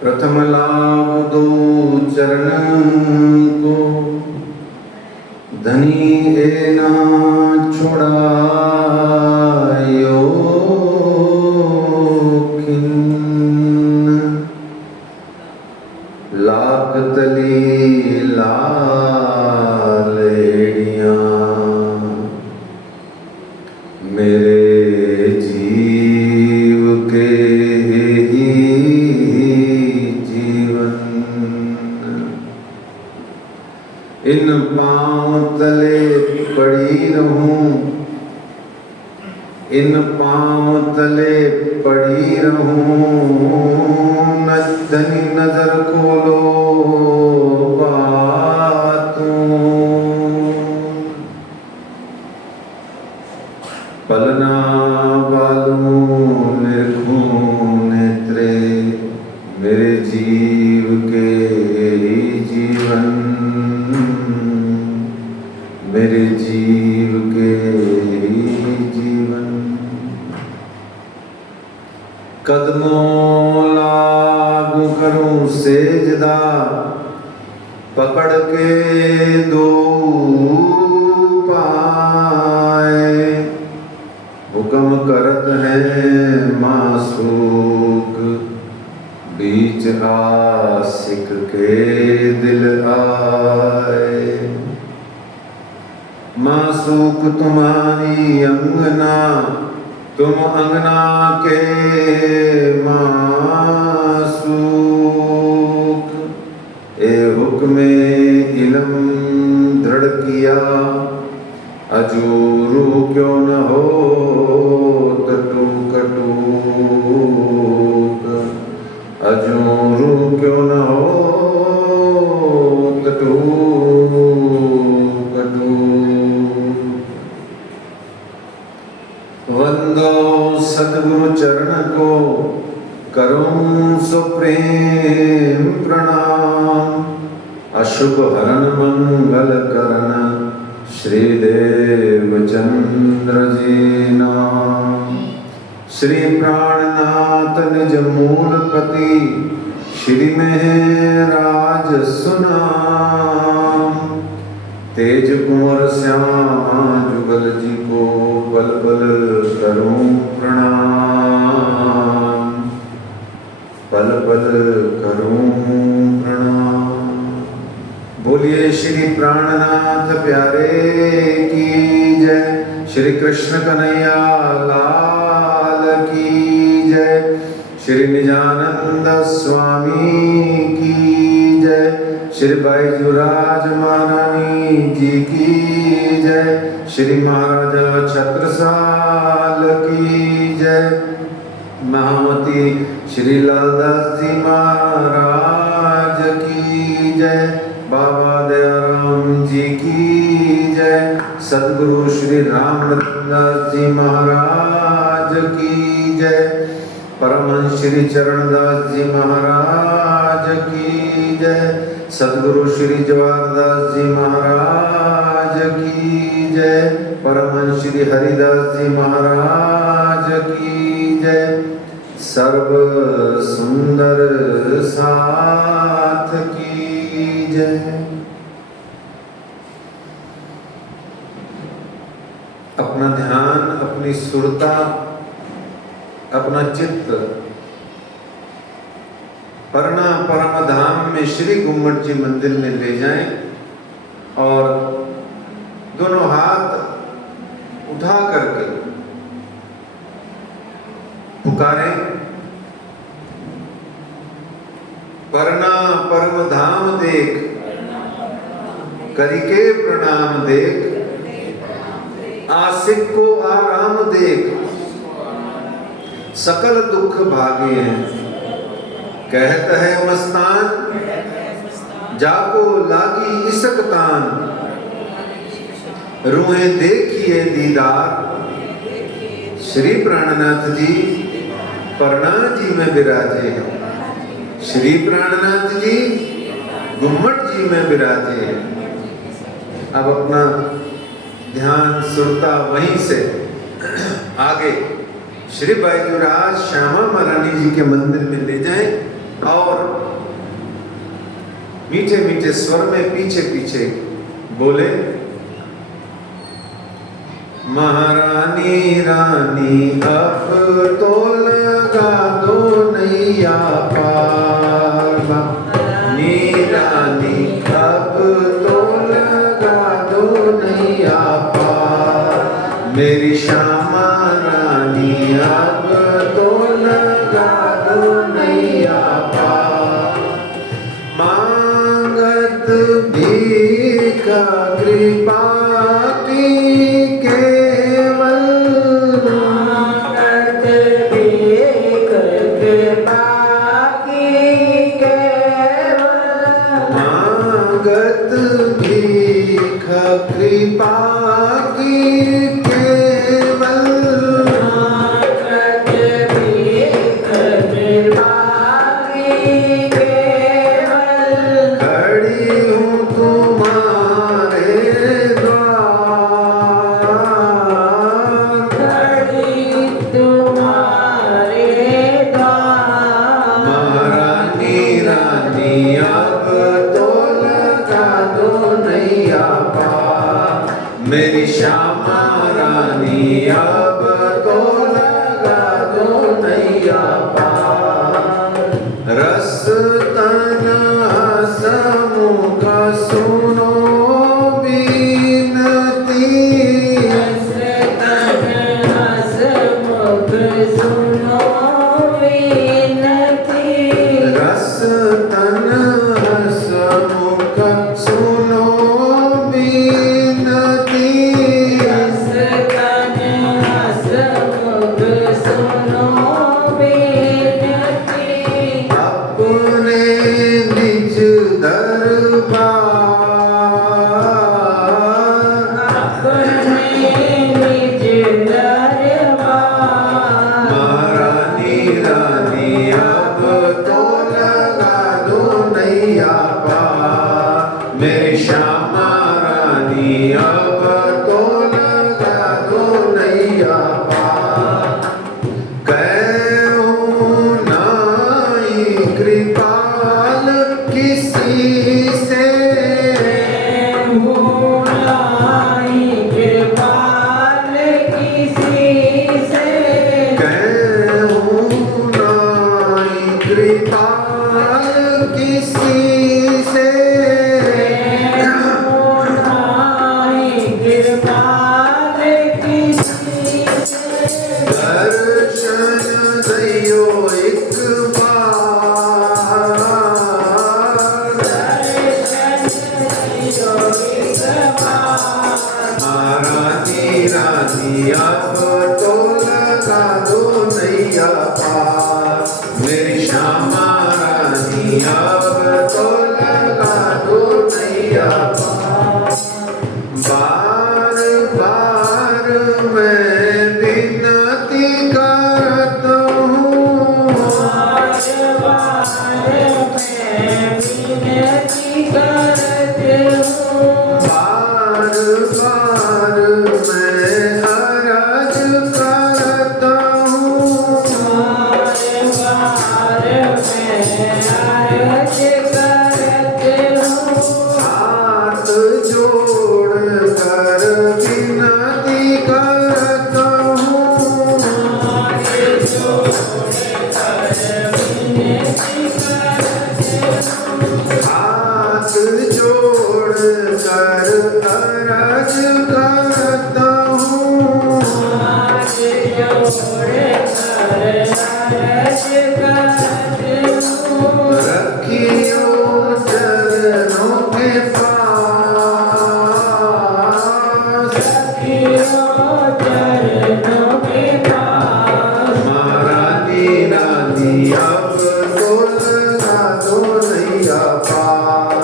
प्रथम लाभ दो चरण को, धनी ए ना छुड़ायो खिन्न। लाख तली लालेड़ियाँ मेरे जीव के ही जीवन। इन पाँव तले पड़ी रहूं, इन पाँव तले पड़ी रहूं। धनी नजर खोलो बातों, पलना बालूं निर्घुं नेत्रे मेरे जीव के ही जीवन। मेरे जीव के ही जीवन। कदमों लागू करूं सेजदा, पकड़ के दो पाए। हुक्म करत है मासूक, बीच आशिक के दिल आए। मासूक तुम्हारी अंगना, तुम अंगना के मासूक। ए हुक्मे इलम दृढ़ किया, अजूरू क्यों न हो टूक टूक। अजूरू क्यों न हो टूक टूक। वंदो सतगुरु चरण को, करूं सुप्रेम प्रणाम। अशुभ हरण मंगल करण, श्री देवचंद्र जी नाम। श्री प्राणनाथ निज मूलपति, श्री महराज सुनाम। तेज कुंवर श्यामा जुगल जी को, बल बल करूं प्रणाम। बल बल करूं प्रणाम। बोलिए श्री प्राणनाथ प्यारे की जय। श्री कृष्ण कन्हैया लाल की जय। श्री निजानंद स्वामी की जय। श्री बैजूराज महारानी जी की जय। श्री महाराजा छत्रसाल की जय। महामती श्री लालदास जी महाराज की जय। बाबा दयाराम जी की जय। सद्गुरु श्री रामदास जी महाराज की जय। परमहंस श्री चरणदास जी महाराज की जय। सद्गुरु श्री जवाहरदास जी महाराज की जय। परमहंस श्री हरिदास जी महाराज की जय। सर्व सुंदर साथ की जय। अपना ध्यान, अपनी सुरता, अपना चित्त परना परम धाम में श्री गुम्मट जी मंदिर में ले जाएं और दोनों हाथ उठा करके पुकारें, परना परम धाम देख, करिके प्रणाम देख। आशिक को आराम देख, सकल दुख भागे हैं। कहत है मस्तान, जाको लागी इसक तान। रूहें देखिए दीदार, श्री प्राणनाथ जी परना जी में विराजे हैं। श्री प्राणनाथ जी गुम्मट जी में विराजे हैं। अब अपना ध्यान सुरता वहीं से आगे श्री बैजूराज श्यामा महारानी जी के मंदिर में ले जाएं और मीठे मीठे स्वर में पीछे पीछे बोले, महारानी रानी अब तो लगा दो नैया पार, महारानी रानी अब तो लगा दो नैया पार, मेरी श्यामा रानी अब तो लगा दो नैया पार, मांगत भीखा कृपा की केवल, मांगत भीख कृपा की केवल, मांगत भीख कृपा की केवल, मांगत भीख कृपा की केवल, खड़ी हूँ तुम्हारे द्वार, खड़ी तुम्हारे द्वार, महारानी रानी अब तो लगा दो नैया पार, मेरी श्यामा रानी अब तो लगा दो नैया पार, रस तन हसमुख सुनो बीनती, रस तन हसमुख सुनो बीनती, रस तन हसमुख सुनो बीनती, रस तन हसमुख सुनो बीनती, अपने निज दरबार, अपने निज दरबार, महारानी रानी अब तो लगा दो नैया पार, मेरी श्यामा रानी अब तो लगा दो नैया पार, कहूँ नाई कृपाल किसी से, कहूँ नाई कृपाल किसी से, कहूँ नाई कृपाल किसी से, कहूँ नाई कृपाल किसी से, दर्शन दयो एक बार, दर्शन दयो एक बार, महारानी रानी अब तो लगा दो नैया पार, मेरी श्यामा रानी अब तो लगा दो नैया पार, बार बार मैं विनती करता हूँ, बार बार मैं विनती करती हूँ, बार बार मैं अर्ज करता हूँ, बार बार मैं अर्ज करती हूँ, हाथ जोड़ कर विनती करता हूँ, हाथ जोड़ कर विनती करती हूँ, हाथ जोड़ कर अर्ज करता हूँ, हाथ जोड़ कर अर्ज करती हूँ, रखियो चरणों के पास, रखियो चरणों के पास, महारानी रानी अब तो लगा दो नैया पार,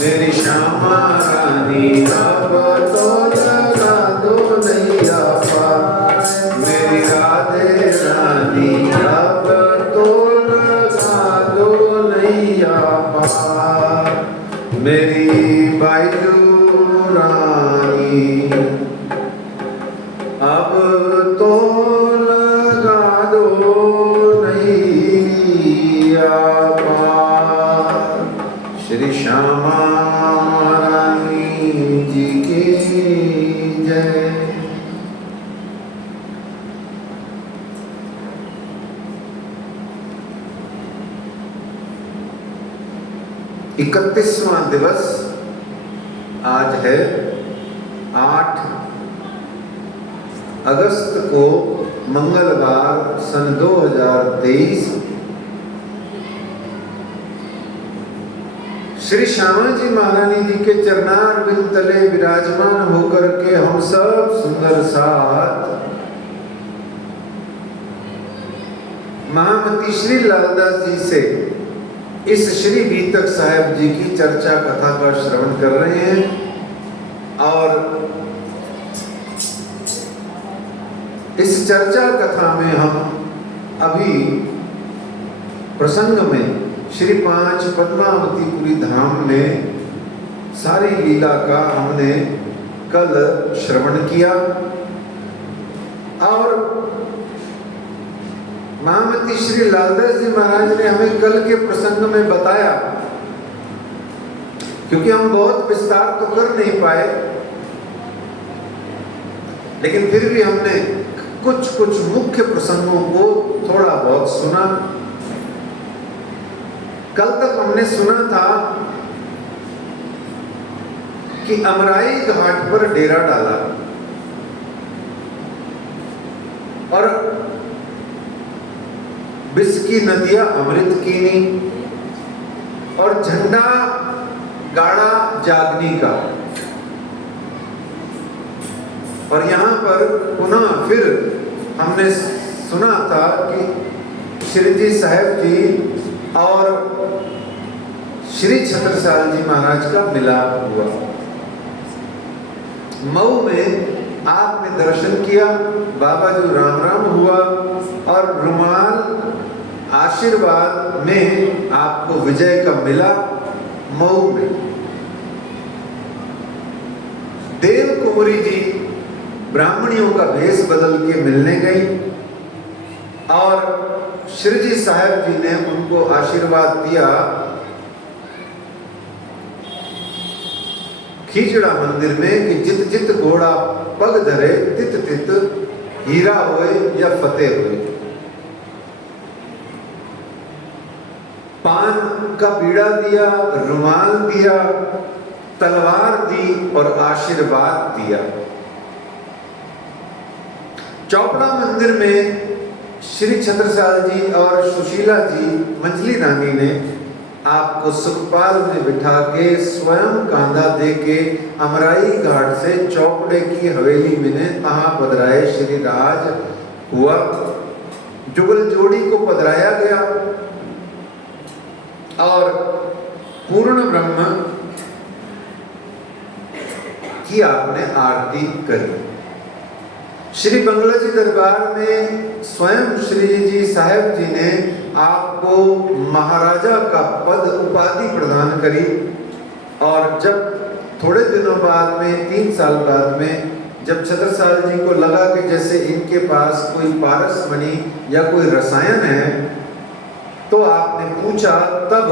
मेरी श्यामा रानी अब तो लगा दो नैया पार, मेरी राधे रानी अब तो लगा दो नैया पार, मेरी बायू रानी अब तो लगा दो नैया 31वां दिवस आज है 8 अगस्त को मंगलवार सन 2023। श्री श्यामा जी महारानी जी के चरणारविंद तले विराजमान होकर के हम सब सुंदर साथ महामती श्री लालदास जी से इस श्री बीतक साहेब जी की चर्चा कथा का श्रवण कर रहे हैं। और इस चर्चा कथा में हम अभी प्रसंग में श्री 5 पद्मावतीपुरी धाम में सारी लीला का हमने कल श्रवण किया। और महामती श्री लालदास जी महाराज ने हमें कल के प्रसंग में बताया, क्योंकि हम बहुत विस्तार तो कर नहीं पाए, लेकिन फिर भी हमने कुछ मुख्य प्रसंगों को थोड़ा बहुत सुना। कल तक हमने सुना था कि अमराई घाट पर डेरा डाला और विष की नदियां अमृत कीनी और झंडा गाड़ा जागनी का। और यहाँ पर पुनः फिर हमने सुना था कि श्री जी साहेब जी और श्री छत्रसाल जी महाराज का मिलाप हुआ। मऊ में आपने दर्शन किया, बाबा जी राम राम हुआ और रुमाल आशीर्वाद में आपको विजय का मिला। मऊ में देव कुंवरी जी ब्राह्मणियों का भेष बदल के मिलने गई और श्री जी साहेब जी ने उनको आशीर्वाद दिया, खींचड़ा मंदिर में, कि जित जित घोड़ा पग धरे तित तित हीरा होए या फतेह होए। पान का बीड़ा दिया, रुमाल दिया, तलवार दी और आशीर्वाद दिया। चौपड़ा मंदिर में श्री छत्रसाल जी और सुशीला जी मंझली रानी ने आपको सुखपाल में बिठा के स्वयं कांधा दे के अमराई घाट से चौपड़े की हवेली में कहाँ पधराए श्री राज हुआ। जुगल जोड़ी को पधराया गया और पूर्ण ब्रह्म की आपने आरती करी। श्री बंगला जी दरबार में स्वयं श्री जी साहेब जी ने आपको महाराजा का पद उपाधि प्रदान करी। और जब थोड़े दिनों बाद में 3 साल बाद में जब छत्रसाल जी को लगा कि जैसे इनके पास कोई पारस मणि या कोई रसायन है, तो आपने पूछा, तब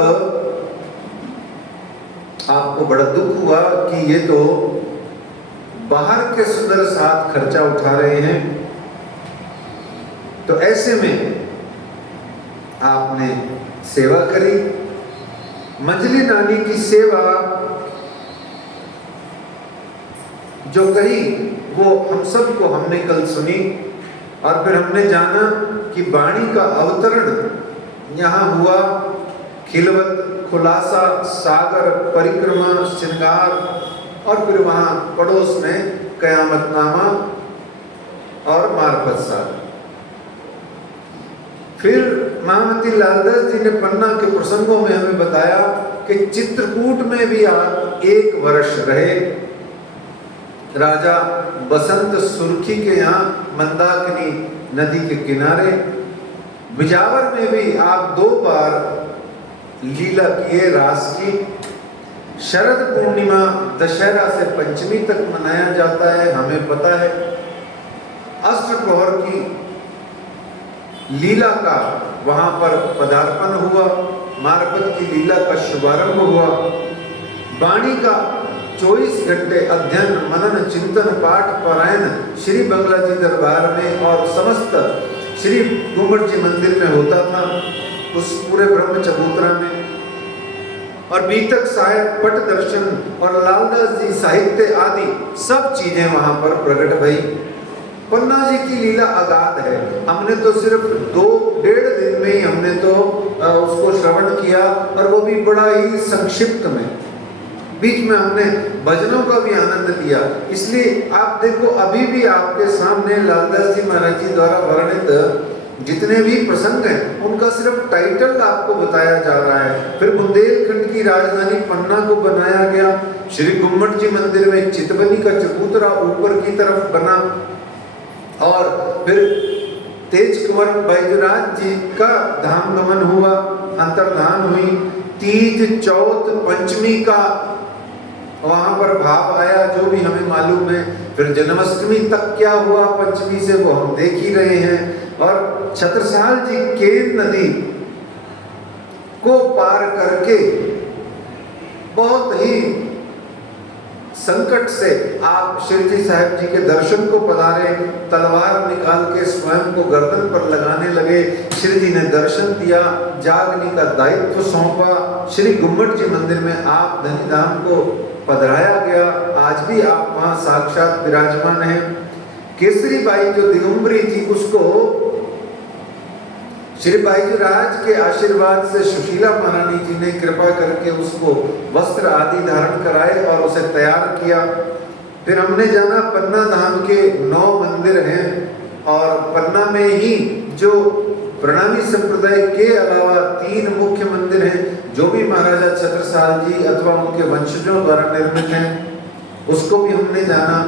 आपको बड़ा दुख हुआ कि ये तो बाहर के सुंदर साथ खर्चा उठा रहे हैं। तो ऐसे में आपने सेवा करी। मंझली नानी की सेवा जो करी वो हम सबको हमने कल सुनी। और फिर हमने जाना कि वाणी का अवतरण यहाँ हुआ। खिलवत, खुलासा, सागर, परिक्रमा, श्रृंगार और फिर वहाँ पड़ोस में कयामतनामा और मारफत सागर। फिर महामती लालदास जी ने पन्ना के प्रसंगों में हमें बताया कि चित्रकूट में भी आप 1 वर्ष रहे। राजा बसंत सुर्खी के यहाँ मंदाकिनी नदी के किनारे। बिजावर में भी आप 2 बार लीला किए, रास की। शरद पूर्णिमा दशहरा से पंचमी तक मनाया जाता है, हमें पता है। अष्टप्रहर की लीला का वहां पर पदार्पण हुआ। मारफत की लीला का शुभारंभ हुआ। वाणी का 24 घंटे अध्ययन, मनन, चिंतन, पाठ, पारायण श्री बंगला जी दरबार में और समस्त श्री घूमट जी मंदिर में होता था, उस पूरे ब्रह्म चबूतरा में। और बीतक साहिब, पट दर्शन और लालदास जी साहित्य आदि सब चीजें वहां पर प्रकट भई। पन्ना जी की लीला अगाध है। हमने तो सिर्फ 2-1.5 दिन में ही हमने तो उसको श्रवण किया, और वो भी बड़ा ही संक्षिप्त में। बीच में हमने भजनों का भी आनंद लिया। इसलिए आप देखो, अभी भी आपके सामने लालदास जी महाराज जी द्वारा वर्णित जितने भी प्रसंग हैं उनका सिर्फ टाइटल आपको बताया जा रहा है। फिर बुंदेलखंड की राजधानी पन्ना को बनाया गया। श्री गुम्मट जी मंदिर में चितवनी का चबूतरा ऊपर की तरफ बना, और फिर तेज कुंवर बैजनाथ जी का धाम गमन हुआ, अंतर्धान हुई। तीज, चौथ, पंचमी का वहां पर भाव आया, जो भी हमें मालूम है। फिर जन्माष्टमी तक क्या हुआ पंचमी से, वो हम देख ही रहे हैं। और छत्रसाल जी केन नदी को पार करके बहुत ही संकट से आप शिरडी साहिब जी के दर्शन को पधारे। तलवार निकाल के स्वयं को गर्दन पर लगाने लगे। श्री जी ने दर्शन दिया, जागने का दायित्व सौंपा। श्री गुम्मट जी मंदिर में आप धनीधाम को पधराया गया। आज भी आप वहां साक्षात विराजमान हैं। केसरी बाई जो दिगंबरी थी, उसको श्री बाईजी राज के आशीर्वाद से सुशीला महारानी जी ने कृपा करके उसको वस्त्र आदि धारण कराए और उसे तैयार किया। फिर हमने जाना पन्ना धाम के 9 मंदिर हैं, और पन्ना में ही जो प्रणामी संप्रदाय के अलावा 3 मुख्य मंदिर हैं, जो भी महाराजा छत्रसाल जी अथवा उनके वंशजों द्वारा निर्मित हैं, उसको भी हमने जाना।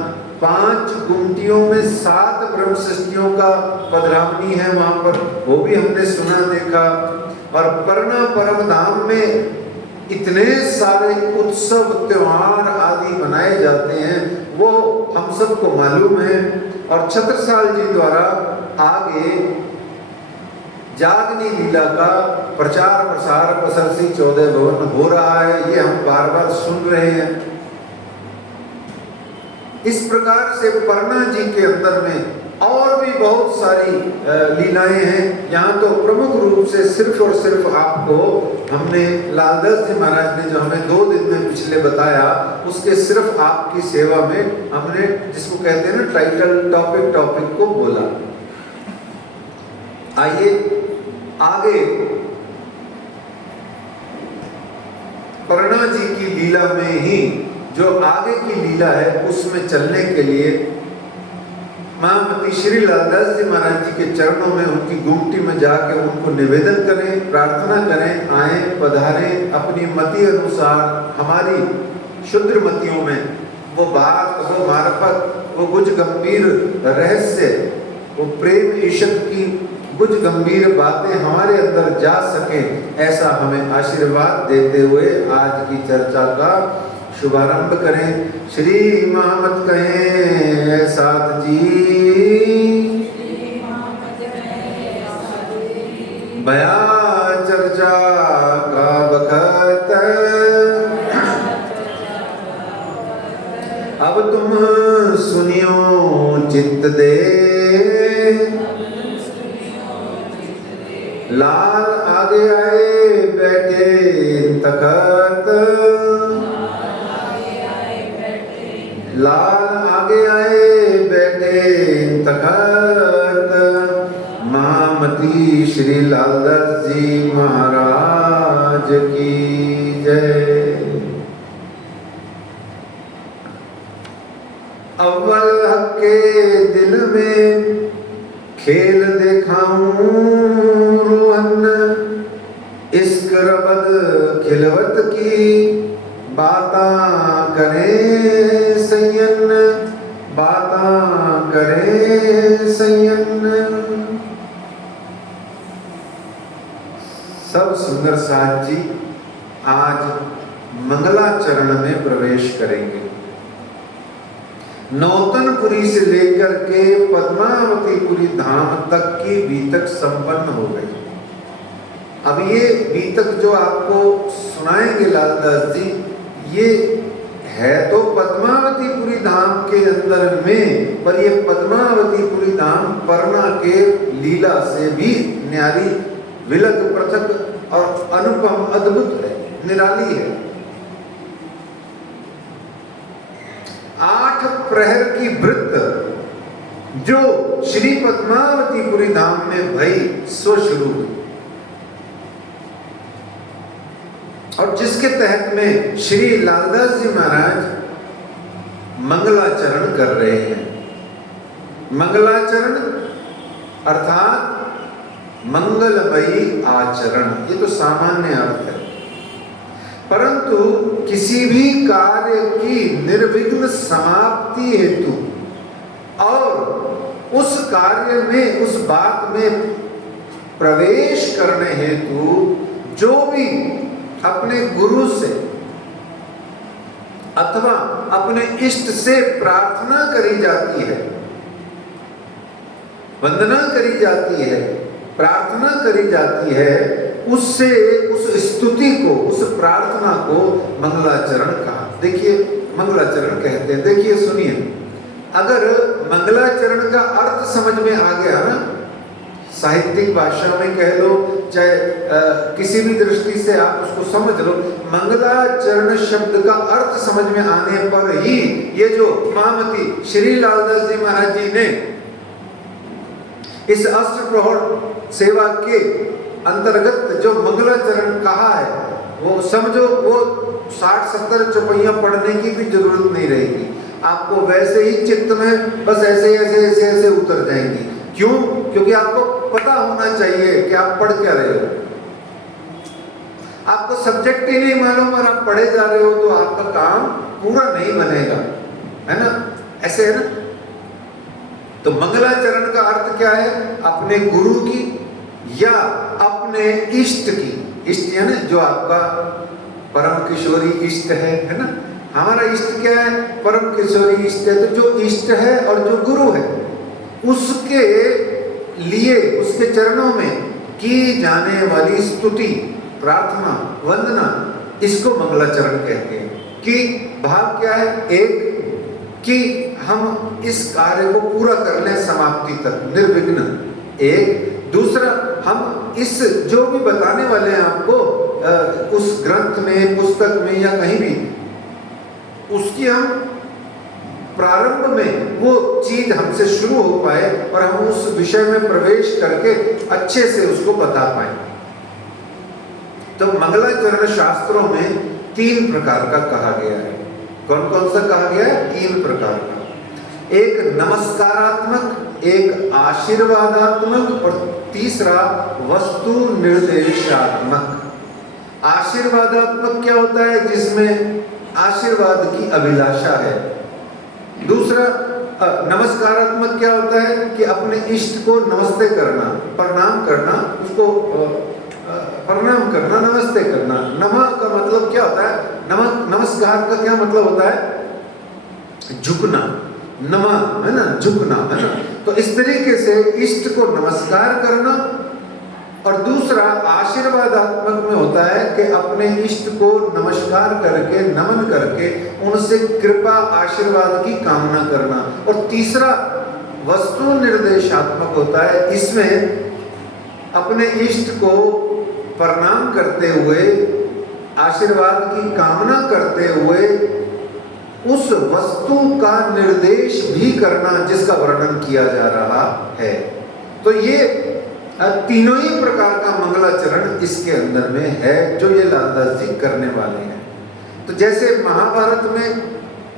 5 गुमटियों में 7 ब्रह्मशिष्टियों का पधरावनी है वहां पर, वो भी हमने सुना देखा। और परना परम धाम में इतने सारे उत्सव त्योहार आदि मनाए जाते हैं, वो हम सबको मालूम है। और छत्रसाल जी द्वारा आगे जागनी लीला का प्रचार प्रसार पसरसी 14 भवन हो रहा है, ये हम बार बार सुन रहे हैं। इस प्रकार से परना जी के अंदर में और भी बहुत सारी लीलाएं हैं। यहाँ तो प्रमुख रूप से सिर्फ और सिर्फ आपको हमने लालदास जी महाराज ने जो हमें 2 दिन में पिछले बताया, उसके सिर्फ आपकी सेवा में हमने, जिसको कहते हैं ना टाइटल, टॉपिक को बोला। आइए आगे परना जी की लीला में ही जो आगे की लीला है उसमें चलने के लिए महामती श्री लालदास जी महाराज जी के चरणों में, उनकी गुमटी में जाके उनको निवेदन करें, प्रार्थना करें, आए पधारें अपनी मति अनुसार हमारी शुद्र मतियों में वो बात, वो मार्फत, वो कुछ गंभीर रहस्य, वो प्रेम ईशत की कुछ गंभीर बातें हमारे अंदर जा सके, ऐसा हमें आशीर्वाद देते हुए आज की चर्चा का शुभारंभ करें। श्री महामत कहें साथ जी, बया चर्चा का बखत, अब तुम सुनियो चित्त दे, लाल आगे आए बैठे तखत, लाल आगे आए बैठे तखत, महामती श्री लालदास जी महाराज की जय। अव्वल हक के दिल में खेल दिखाऊं रोहन, इश्क रबद खिलवत की बाता करे सयन, बाता करे सयन। सब सुंदर साथ जी आज मंगलाचरण में प्रवेश करेंगे। नौतनपुरी से लेकर के पद्मावतीपुरी धाम तक की बीतक संपन्न हो गई। अब ये बीतक जो आपको सुनाएंगे लालदास जी, ये है तो पद्मावतीपुरी धाम के अंदर में, पर ये पद्मावतीपुरी धाम परना के लीला से भी न्यारी, विलग, पृथक और अनुपम, अद्भुत है। निराली है। 8 प्रहर की वृत्त जो श्री पद्मावतीपुरी धाम में भई सो शुरू हुई, और जिसके तहत में श्री लालदास जी महाराज मंगलाचरण कर रहे हैं। मंगलाचरण अर्थात मंगलमयी आचरण, ये तो सामान्य अर्थ है, परंतु किसी भी कार्य की निर्विघ्न समाप्ति हेतु और उस कार्य में, उस बात में प्रवेश करने हेतु जो भी अपने गुरु से अथवा अपने इष्ट से प्रार्थना करी जाती है, वंदना करी जाती है, प्रार्थना करी जाती है, उससे उस स्तुति को, उस प्रार्थना को मंगलाचरण कहा। देखिए मंगलाचरण कहते हैं। देखिए सुनिए, अगर मंगलाचरण का अर्थ समझ में आ गया ना, साहित्यिक भाषा में कह लो, चाहे किसी भी दृष्टि से आप उसको समझ लो, मंगलाचरण शब्द का अर्थ समझ में आने पर ही ये जो महामती श्री लालदास जी महाराज जी ने इस अष्टप्रहर सेवा के अंतर्गत जो मंगलाचरण कहा है, वो समझो वो 60-70 चौपाइयां पढ़ने की भी जरूरत नहीं रहेगी, आपको वैसे ही चित्त में बस ऐसे ऐसे ऐसे ऐसे उतर जाएंगी। क्यों? क्योंकि आपको पता होना चाहिए कि आप पढ़ क्या रहे हो। आपको सब्जेक्ट ही नहीं मालूम और आप पढ़े जा रहे हो तो आपका काम पूरा नहीं बनेगा, है ना? ऐसे है ना? तो मंगलाचरण का अर्थ क्या है? अपने गुरु की या अपने इष्ट की, इष्ट यानी जो आपका परम किशोरी इष्ट है ना? हमारा इष्ट क्या है? परम किशोरी इष्ट है। तो जो इष्ट है और जो गुरु है उसके लिए, उसके चरणों में की जाने वाली स्तुति, प्रार्थना, वंदना, इसको मंगलाचरण कहते हैं। कि भाव क्या है? एक कि हम इस कार्य को पूरा कर लें समाप्ति तक निर्विघ्न, एक। दूसरा, हम इस जो भी बताने वाले हैं आपको उस ग्रंथ में, पुस्तक में या कहीं भी, उसकी हम प्रारंभ में वो चीज हमसे शुरू हो पाए और हम उस विषय में प्रवेश करके अच्छे से उसको बता पाए। तो मंगलाचरण शास्त्रों में 3 प्रकार का कहा गया है। कौन कौन सा कहा गया है? 3 प्रकार का। एक नमस्कारात्मक, एक आशीर्वादात्मक और तीसरा वस्तु निर्देशात्मक। आशीर्वादात्मक क्या होता है? जिसमें आशीर्वाद की अभिलाषा है। दूसरा नमस्कारात्मक क्या होता है? कि अपने इष्ट को नमस्ते करना, प्रणाम करना, उसको प्रणाम करना, नमस्ते करना। नमः का मतलब क्या होता है? नमस्कार का क्या मतलब होता है? झुकना। नमः है ना, झुकना, है ना? तो इस तरीके से इष्ट को नमस्कार करना। और दूसरा आशीर्वादात्मक में होता है कि अपने इष्ट को नमस्कार करके, नमन करके उनसे कृपा, आशीर्वाद की कामना करना। और तीसरा वस्तु निर्देशात्मक होता है। इसमें अपने इष्ट को प्रणाम करते हुए, आशीर्वाद की कामना करते हुए उस वस्तु का निर्देश भी करना जिसका वर्णन किया जा रहा है। तो ये तीनों ही प्रकार का मंगलाचरण इसके अंदर में है जो ये लालदास जी करने वाले हैं। तो जैसे महाभारत में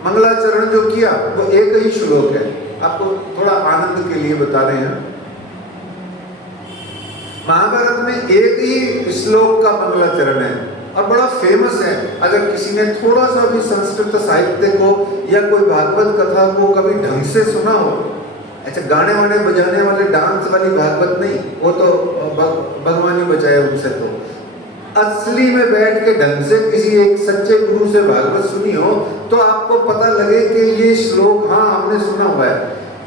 मंगलाचरण जो किया वो एक ही श्लोक है, आपको थोड़ा आनंद के लिए बता रहे हैं। महाभारत में एक ही श्लोक का मंगलाचरण है और बड़ा फेमस है। अगर किसी ने थोड़ा सा भी संस्कृत साहित्य को या कोई भागवत कथा को कभी ढंग से सुना हो, अच्छा गाने वाने बजाने वाले डांस वाली भागवत नहीं, वो तो भगवान ही बचाए उनसे। तो असली में बैठ के ढंग से किसी एक सच्चे गुरु से भागवत सुनी हो तो आपको पता लगे कि ये श्लोक हाँ हमने सुना हुआ है।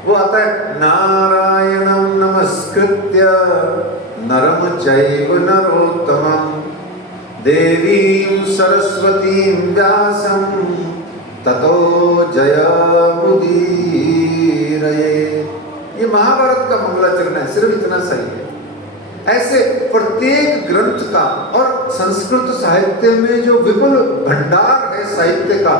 वो आता है, नारायणं नमस्कृत्य नरं चैव नरोत्तमं देवीं सरस्वतीं व्यासं ततो जयमुदीरये। ये महाभारत का मंगलाचरण है, सिर्फ इतना सही है। ऐसे प्रत्येक ग्रंथ का, और संस्कृत साहित्य में जो विपुल भंडार है साहित्य का,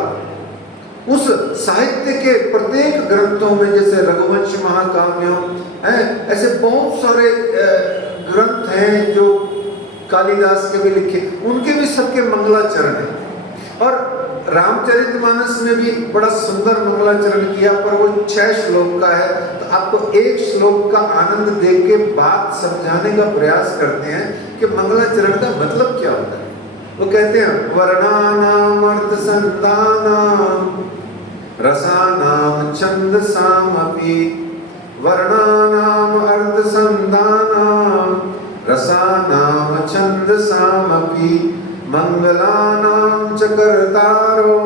उस साहित्य के प्रत्येक ग्रंथों में, जैसे रघुवंश महाकाव्यों हैं, ऐसे बहुत सारे ग्रंथ हैं जो कालिदास के भी लिखे, उनके भी सबके मंगलाचरण हैं। और रामचरितमानस में भी बड़ा सुंदर मंगलाचरण किया, पर वो 6 श्लोक का है, तो आपको एक श्लोक का आनंद देख के बात समझाने का प्रयास करते हैं कि मंगलाचरण का मतलब क्या होता है। वो कहते हैं वर्णानाम अर्थ संतानाम रसानाम छंदसामपि, वर्णानाम अर्थ संतानाम रसानाम छंदसामपि, मंगलानाम च कर्तारो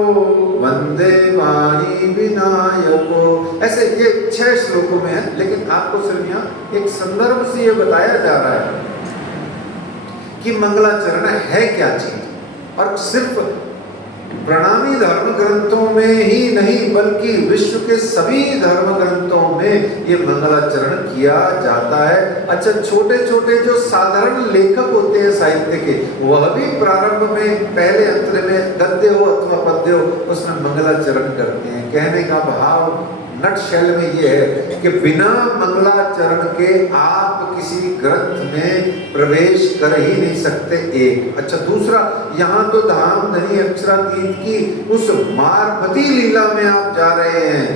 वंदे वाणी विनायको। ऐसे ये 6 श्लोकों में है, लेकिन आपको सिर्फ यहाँ एक संदर्भ से ये बताया जा रहा है कि मंगलाचरण है क्या चीज। और सिर्फ प्रणामी धर्म ग्रंथों में ही नहीं, बल्कि विश्व के सभी धर्म ग्रंथों में ये मंगलाचरण किया जाता है। अच्छा, छोटे छोटे जो साधारण लेखक होते हैं साहित्य के, वह भी प्रारंभ में पहले अंतर में गद्य हो अथवा पद्य हो, उसमें मंगलाचरण करते हैं। कहने का भाव नटशेल में ये है कि बिना मंगलाचरण के आप किसी ग्रंथ में प्रवेश कर ही नहीं सकते। एक अच्छा, दूसरा, यहाँ तो धाम धनी अक्षरातीत की उस मारफती लीला में आप जा रहे हैं,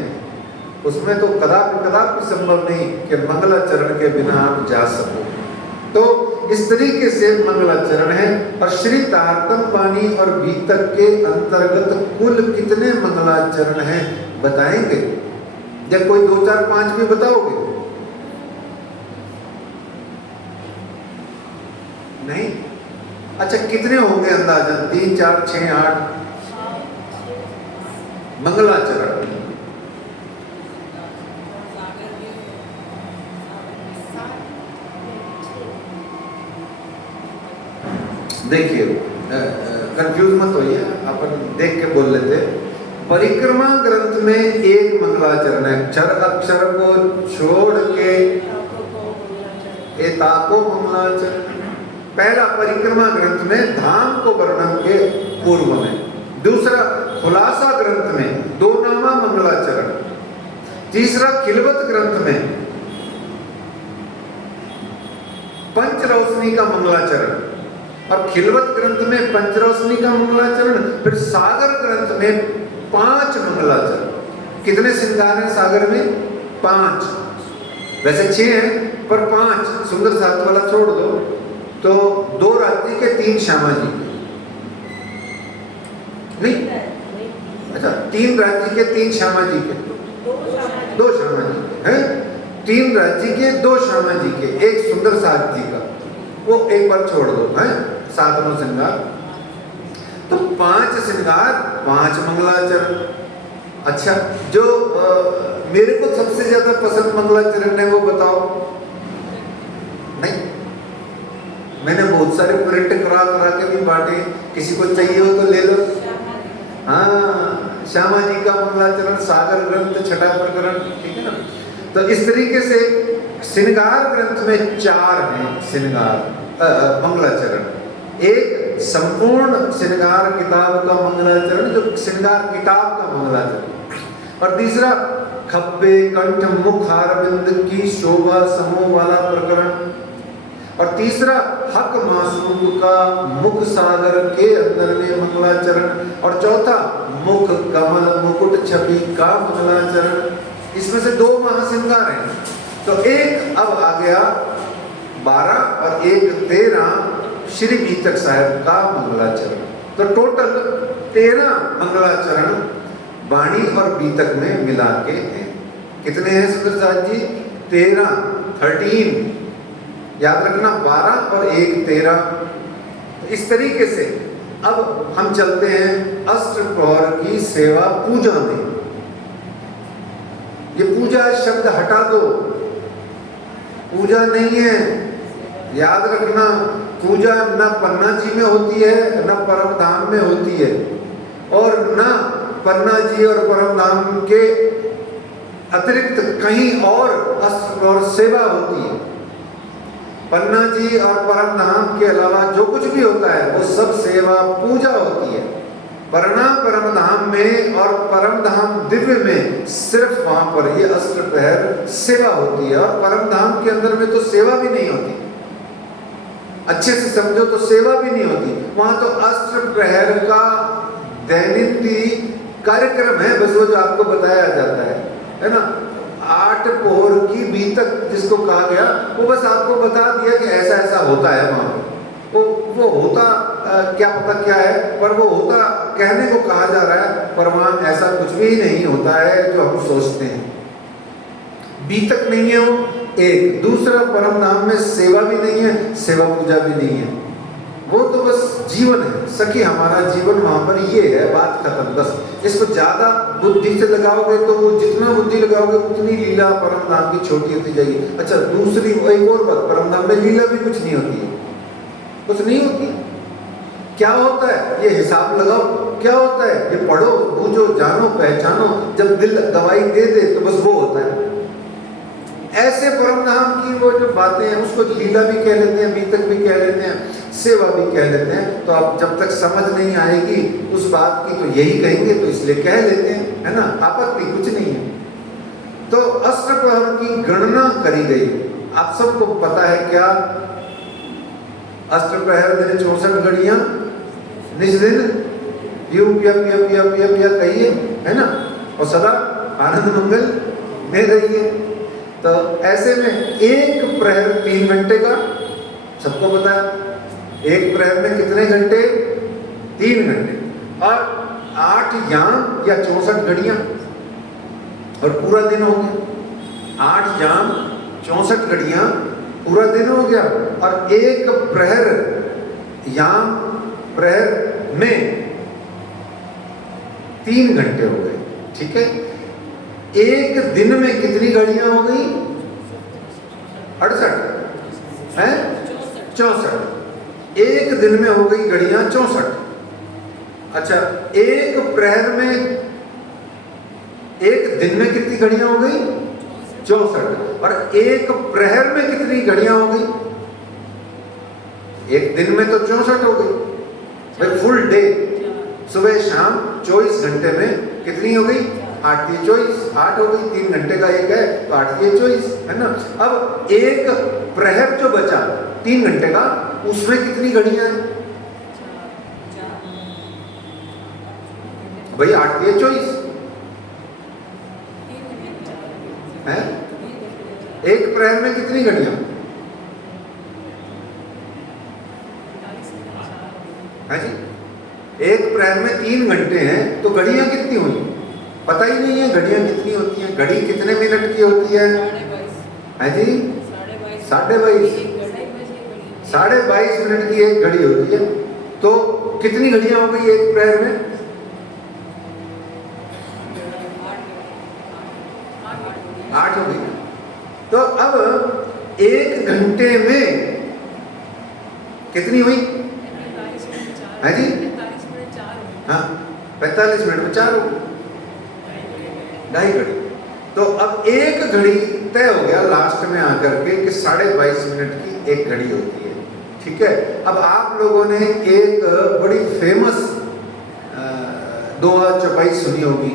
उसमें तो कदापि संभव नहीं कि मंगलाचरण के बिना आप जा सको। तो इस तरीके से मंगलाचरण है। और श्री तारतम बानी और बीतक के अंतर्गत कुल कितने मंगलाचरण हैं बताएंगे? या कोई 2, 4, 5 भी बताओगे? नहीं? अच्छा, कितने होंगे अंदाजन? 3, 4, 6, 8 मंगलाचरण। देखिए, कंफ्यूज मत होइए, अपन देख के बोल लेते। परिक्रमा ग्रंथ में एक मंगलाचरण है, क्षर अक्षर को छोड़ के एताको मंगलाचरण। पहला परिक्रमा ग्रंथ में धाम को वर्णन के पूर्व में। दूसरा खुलासा ग्रंथ में 2 नामा मंगलाचरण। तीसरा खिलवत ग्रंथ में पंचरोशनी का मंगलाचरण, और खिलवत ग्रंथ में पंचरोशनी का मंगलाचरण। फिर सागर ग्रंथ में 5 मंगलाचरण। कितने श्रृंगार हैं सागर में? 5। वैसे 6 हैं, पर 5 सुंदर साथ वाला छोड़ दो तो 2 राज्य के 3 श्यामा जी नहीं, अच्छा 3 राज्य के 3 श्यामा जी के, 2 श्यामा जी हैं, 3 राज्य के 2 श्यामा जी के, 1 सुंदर साथ जी का, वो एक बार छोड़ दो है 7वां श्रृंगार। तो 5 श्रृंगार 5 मंगलाचरण। अच्छा, जो मेरे को सबसे ज्यादा पसंद मंगलाचरण है वो बताओ? नहीं, मैंने बहुत सारे प्रिंट करा के भी बांटे, किसी को चाहिए हो तो ले लो। हाँ, श्यामा जी का मंगलाचरण, सागर ग्रंथ, छठा प्रकरण, ठीक है ना। तो इस तरीके से श्रृंगार ग्रंथ में 4 हैं श्रृंगार मंगलाचरण। एक संपूर्ण श्रृंगार किताब का मंगलाचरण, जो श्रृंगार किताब का मंगलाचरण। और तीसरा खब्बे कंठ मुख हारविंद की शोभा समूह वाला प्रकरण। और तीसरा हक मासूम का मुख सागर के अंदर में मंगलाचरण। और चौथा मुख कमल मुकुट छवि का मंगलाचरण। इसमें से 2 महाश्रृंगार हैं। तो एक अब आ गया 12 और एक 13 श्री बीतक साहब का मंगलाचरण। तो टोटल 13 मंगलाचरण वाणी और बीतक में मिला के हैं। कितने हैं सुंदर साथ जी? 13 याद रखना, 12 और 1 13। इस तरीके से अब हम चलते हैं अष्टप्रहर की सेवा पूजा में। ये पूजा शब्द हटा दो, पूजा नहीं है, याद रखना। पूजा न पन्ना जी में होती है, न परम धाम में होती है, और न पन्ना जी और परम धाम के अतिरिक्त कहीं और अष्टप्रहर सेवा होती है। पन्ना जी और परम धाम के अलावा जो कुछ भी होता है वो सब सेवा पूजा होती है। परना परम धाम में और परम धाम दिव्य में सिर्फ वहां पर ये अष्ट प्रहर सेवा होती है, और परम धाम के अंदर में तो सेवा भी नहीं होती। अच्छे से समझो तो सेवा भी नहीं होती वहां, तो अष्ट प्रहर का दैनिक कार्यक्रम है बस, वो जो आपको बताया जाता है ना। 8 पोहर की बीतक जिसको कहा गया, वो बस आपको बता दिया कि ऐसा ऐसा होता है वहां पर। वो होता क्या पता क्या है, पर वो होता कहने को कहा जा रहा है, पर वहां ऐसा कुछ भी नहीं होता है जो हम सोचते हैं। बीतक नहीं है वो एक। दूसरा, परम धाम में सेवा भी नहीं है, सेवा पूजा भी नहीं है, वो तो बस जीवन है। सखी हमारा जीवन वहां पर ये है, बात खत्म बस। इसको ज्यादा बुद्धि से लगाओगे तो वो जितना बुद्धि लगाओगे उतनी लीला परम धाम की छोटी होती जाएगी। अच्छा, दूसरी एक और बात, परम धाम में लीला भी कुछ नहीं होती है, कुछ नहीं होती। क्या होता है ये हिसाब लगाओ, क्या होता है ये पढ़ो, बूझो, जानो, पहचानो। जब दिल गवाही दे दे तो बस वो होता है। ऐसे परम धाम की वो जो बातें हैं उसको लीला भी कह लेते हैं, बीतक भी कह लेते हैं, सेवा भी कह लेते हैं। तो आप जब तक समझ नहीं आएगी उस बात की तो यही कहेंगे, तो इसलिए कह लेते हैं, है ना, आपत्ति कुछ नहीं है। तो अष्ट प्रहर की गणना करी गई। आप सबको पता है क्या? अष्ट प्रहर दिन 64 घड़ियां, निज दिन यू पिया पिया पिया पिया पिया कहिए, है ना, और सदा आनंद मंगल में रहिए। तो ऐसे में एक प्रहर 3 घंटे का, सबको पता है। एक प्रहर में कितने घंटे? 3 घंटे, और 8 याम या 64 घड़ियां, और पूरा दिन हो गया। 8 याम 64 घड़ियां, पूरा दिन हो गया। और एक प्रहर याम प्रहर में 3 घंटे हो गए, ठीक है। एक दिन में कितनी घड़ियां हो गई? 68 है, 64। एक दिन में हो गई घड़ियां 64। अच्छा, एक प्रहर में, एक दिन में कितनी घड़ियां हो गई? 64। और एक प्रहर में कितनी घड़ियां हो गई? एक दिन में तो 64 हो गई भाई, फुल डे, सुबह शाम 24 घंटे में कितनी हो गई? 8 × 24, 8 हो गई। 3 घंटे का एक है तो 8 × 24, है ना। अब एक प्रहर जो बचा 3 घंटे का, उसमें कितनी घड़ियां हैं भाई? 8 × 24 है। एक प्रहर में कितनी घड़ियां है जी? एक प्रहर में 3 घंटे हैं, तो घड़ियां कितनी हुई? पता ही नहीं है घड़ियां कितनी होती हैं। घड़ी कितने मिनट की होती है? है जी, 22.5। 22.5 मिनट की एक घड़ी होती है। तो कितनी घड़ियां हो गई एक प्रहर में? 8 हो गई। तो अब 1 घंटे में कितनी हुई? है जी, हाँ, 45 मिनट में 4 हो गई, 2.5 घड़ी। तो अब एक घड़ी तय हो गया लास्ट में आकर के कि 22.5 मिनट की एक घड़ी होती है, ठीक है। अब आप लोगों ने एक बड़ी फेमस दोहा चौपाई सुनी होगी,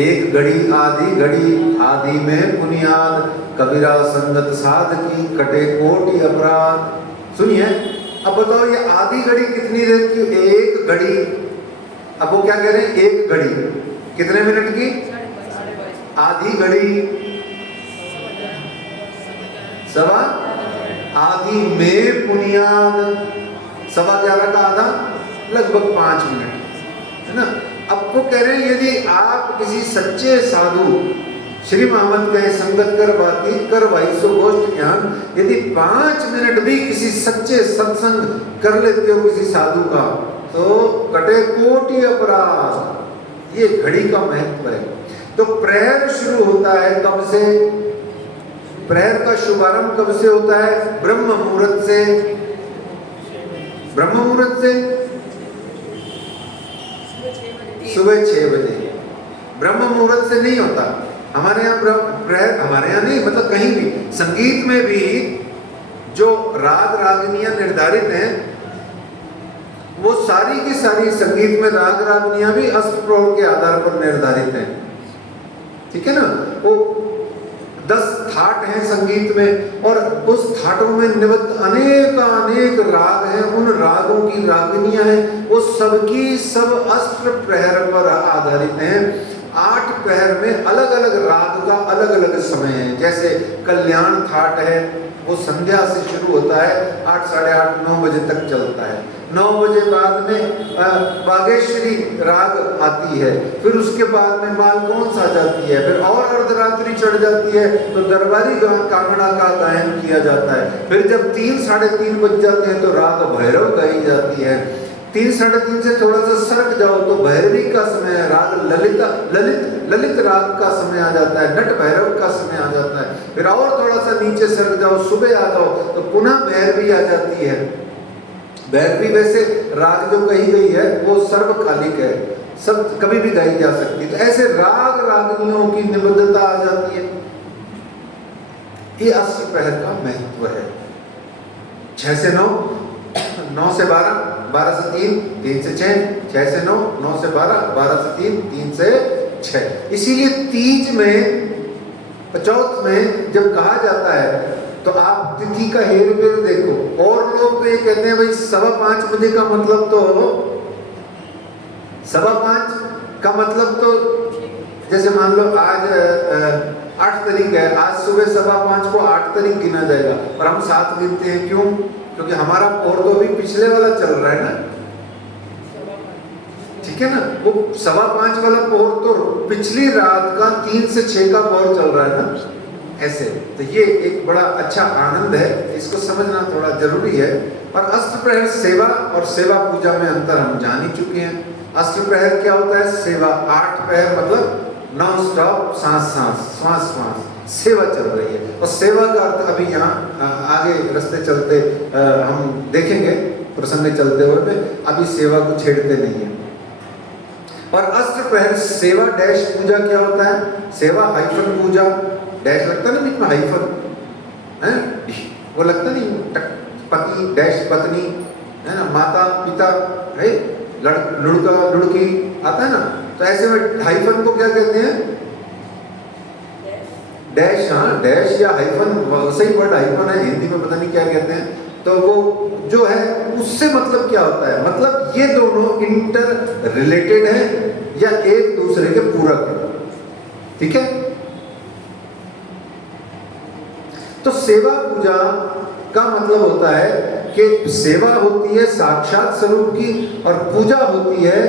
एक घड़ी आदि में बुनियाद, कबीरा संगत साध की, कटे कोटि अपराध। सुनिए, अब बताओ ये आधी घड़ी कितनी देर की? एक घड़ी, अब वो क्या कह रहे हैं? एक घड़ी कितने मिनट की? आधी घड़ी सवा, आधी में बुनियाद, 11:15 का आधा, लगभग 5 मिनट, है ना। अब वो कह रहे हैं यदि आप किसी सच्चे साधु, श्री मोहम्मद कहे संगत करवाई सो गोष्ठ ज्ञान, यदि 5 मिनट भी किसी सच्चे सत्संग कर लेते हो किसी साधु का, तो कटे कोटि अपराध। ये घड़ी का महत्व है। तो प्रहर शुरू होता है कब से? प्रहर का शुभारंभ कब से होता है? ब्रह्म मुहूर्त से। ब्रह्म मुहूर्त से सुबह 6 बजे। ब्रह्म मुहूर्त से नहीं होता हमारे यहाँ प्रहर, हमारे यहाँ नहीं, मतलब कहीं भी संगीत में भी जो राग रागनियां निर्धारित हैं वो सारी की सारी संगीत में राग रागनियां भी अष्टप्रहर के आधार पर निर्धारित हैं, ठीक है ना। वो 10 थाट हैं संगीत में और उस थाटों में निबद्ध अनेक राग हैं, उन रागों की रागनियां हैं, वो सबकी सब अष्ट प्रहर पर आधारित हैं। 8 प्रहर में अलग अलग राग का अलग अलग समय है। जैसे कल्याण थाट है, वो संध्या से शुरू होता है, 8, साढ़े 8, 9 बजे तक चलता है। 9 बजे बाद में बागेश्वरी राग आती है, फिर उसके बाद में मालकौंस आ जाती है, फिर और अर्धरात्रि चढ़ जाती है तो दरबारी कांगड़ा का गायन किया जाता है। फिर जब 3, साढ़े 3 बज जाते हैं तो राग भैरव गाई जाती है। 3, साढ़े 3 से थोड़ा सा सरक जाओ तो भैरवी का समय है, राग ललित राग का समय आ जाता है, नट भैरव का समय आ जाता है। फिर और थोड़ा सा नीचे सरक जाओ, सुबह आ जाओ तो पुनः भैरवी आ जाती है। भैरवी वैसे राग जो कही गई है वो सर्वकालिक है, सब कभी भी गाई जा सकती है। तो ऐसे राग रागनियों की निबद्धता आ जाती है। ये अष्टप्रहर का महत्व है। 6 से 9, 9 से 12, 12 से 3, 3 से 6, 6 से 9, 9 से 12, 12 से 3, 3 से 6। इसीलिए तीज में, चौथ में जब कहा जाता है तो आप तिथि का हेर फेर देखो। और लोग तो ये कहते हैं भाई 5:15 बजे का मतलब तो 5:15 का मतलब तो जैसे मान लो आज 8 तारीख है, आज सुबह 5:15 को 8 तारीख गिना जाएगा और हम 7 गिनते हैं। क्यों? क्योंकि हमारा पोर तो अभी पिछले वाला चल रहा है ना, ठीक है ना। वो 5:15 वाला पोर तो पिछली रात का 3 से 6 का पोर चल रहा है ना, ऐसे। तो ये एक बड़ा अच्छा आनंद है, इसको समझना थोड़ा जरूरी है। और अष्टप्रहर सेवा और सेवा पूजा में अंतर हम जान ही चुके हैं। अष्टप्रहर क्या होता है? सेवा। 8 प्रहर मतलब नॉन स्टॉप, श्वास सेवा चल रही है। और सेवा का अर्थ अभी यहाँ आगे रास्ते चलते हम देखेंगे, प्रसंग चलते हुए में अभी सेवा को छेड़ते नहीं है। और अष्टप्रहर सेवा डैश पूजा क्या होता है? सेवा हाइफन पूजा, डैश लगता है ना बीच में, हाइफन है वो लगता नहीं, पति डैश पत्नी है ना, माता पिता है, लड़का लड़की आता है ना। तो ऐसे में हाइफन को क्या कहते हैं? डैश। हाँ, डैश या हाइफन, सही वर्ड हाइफन है, हिंदी में पता नहीं क्या कहते हैं। तो वो जो है उससे मतलब क्या होता है? मतलब ये दोनों इंटर रिलेटेड हैं या एक दूसरे के पूरक हैं, ठीक है। तो सेवा पूजा का मतलब होता है कि सेवा होती है साक्षात स्वरूप की और पूजा होती है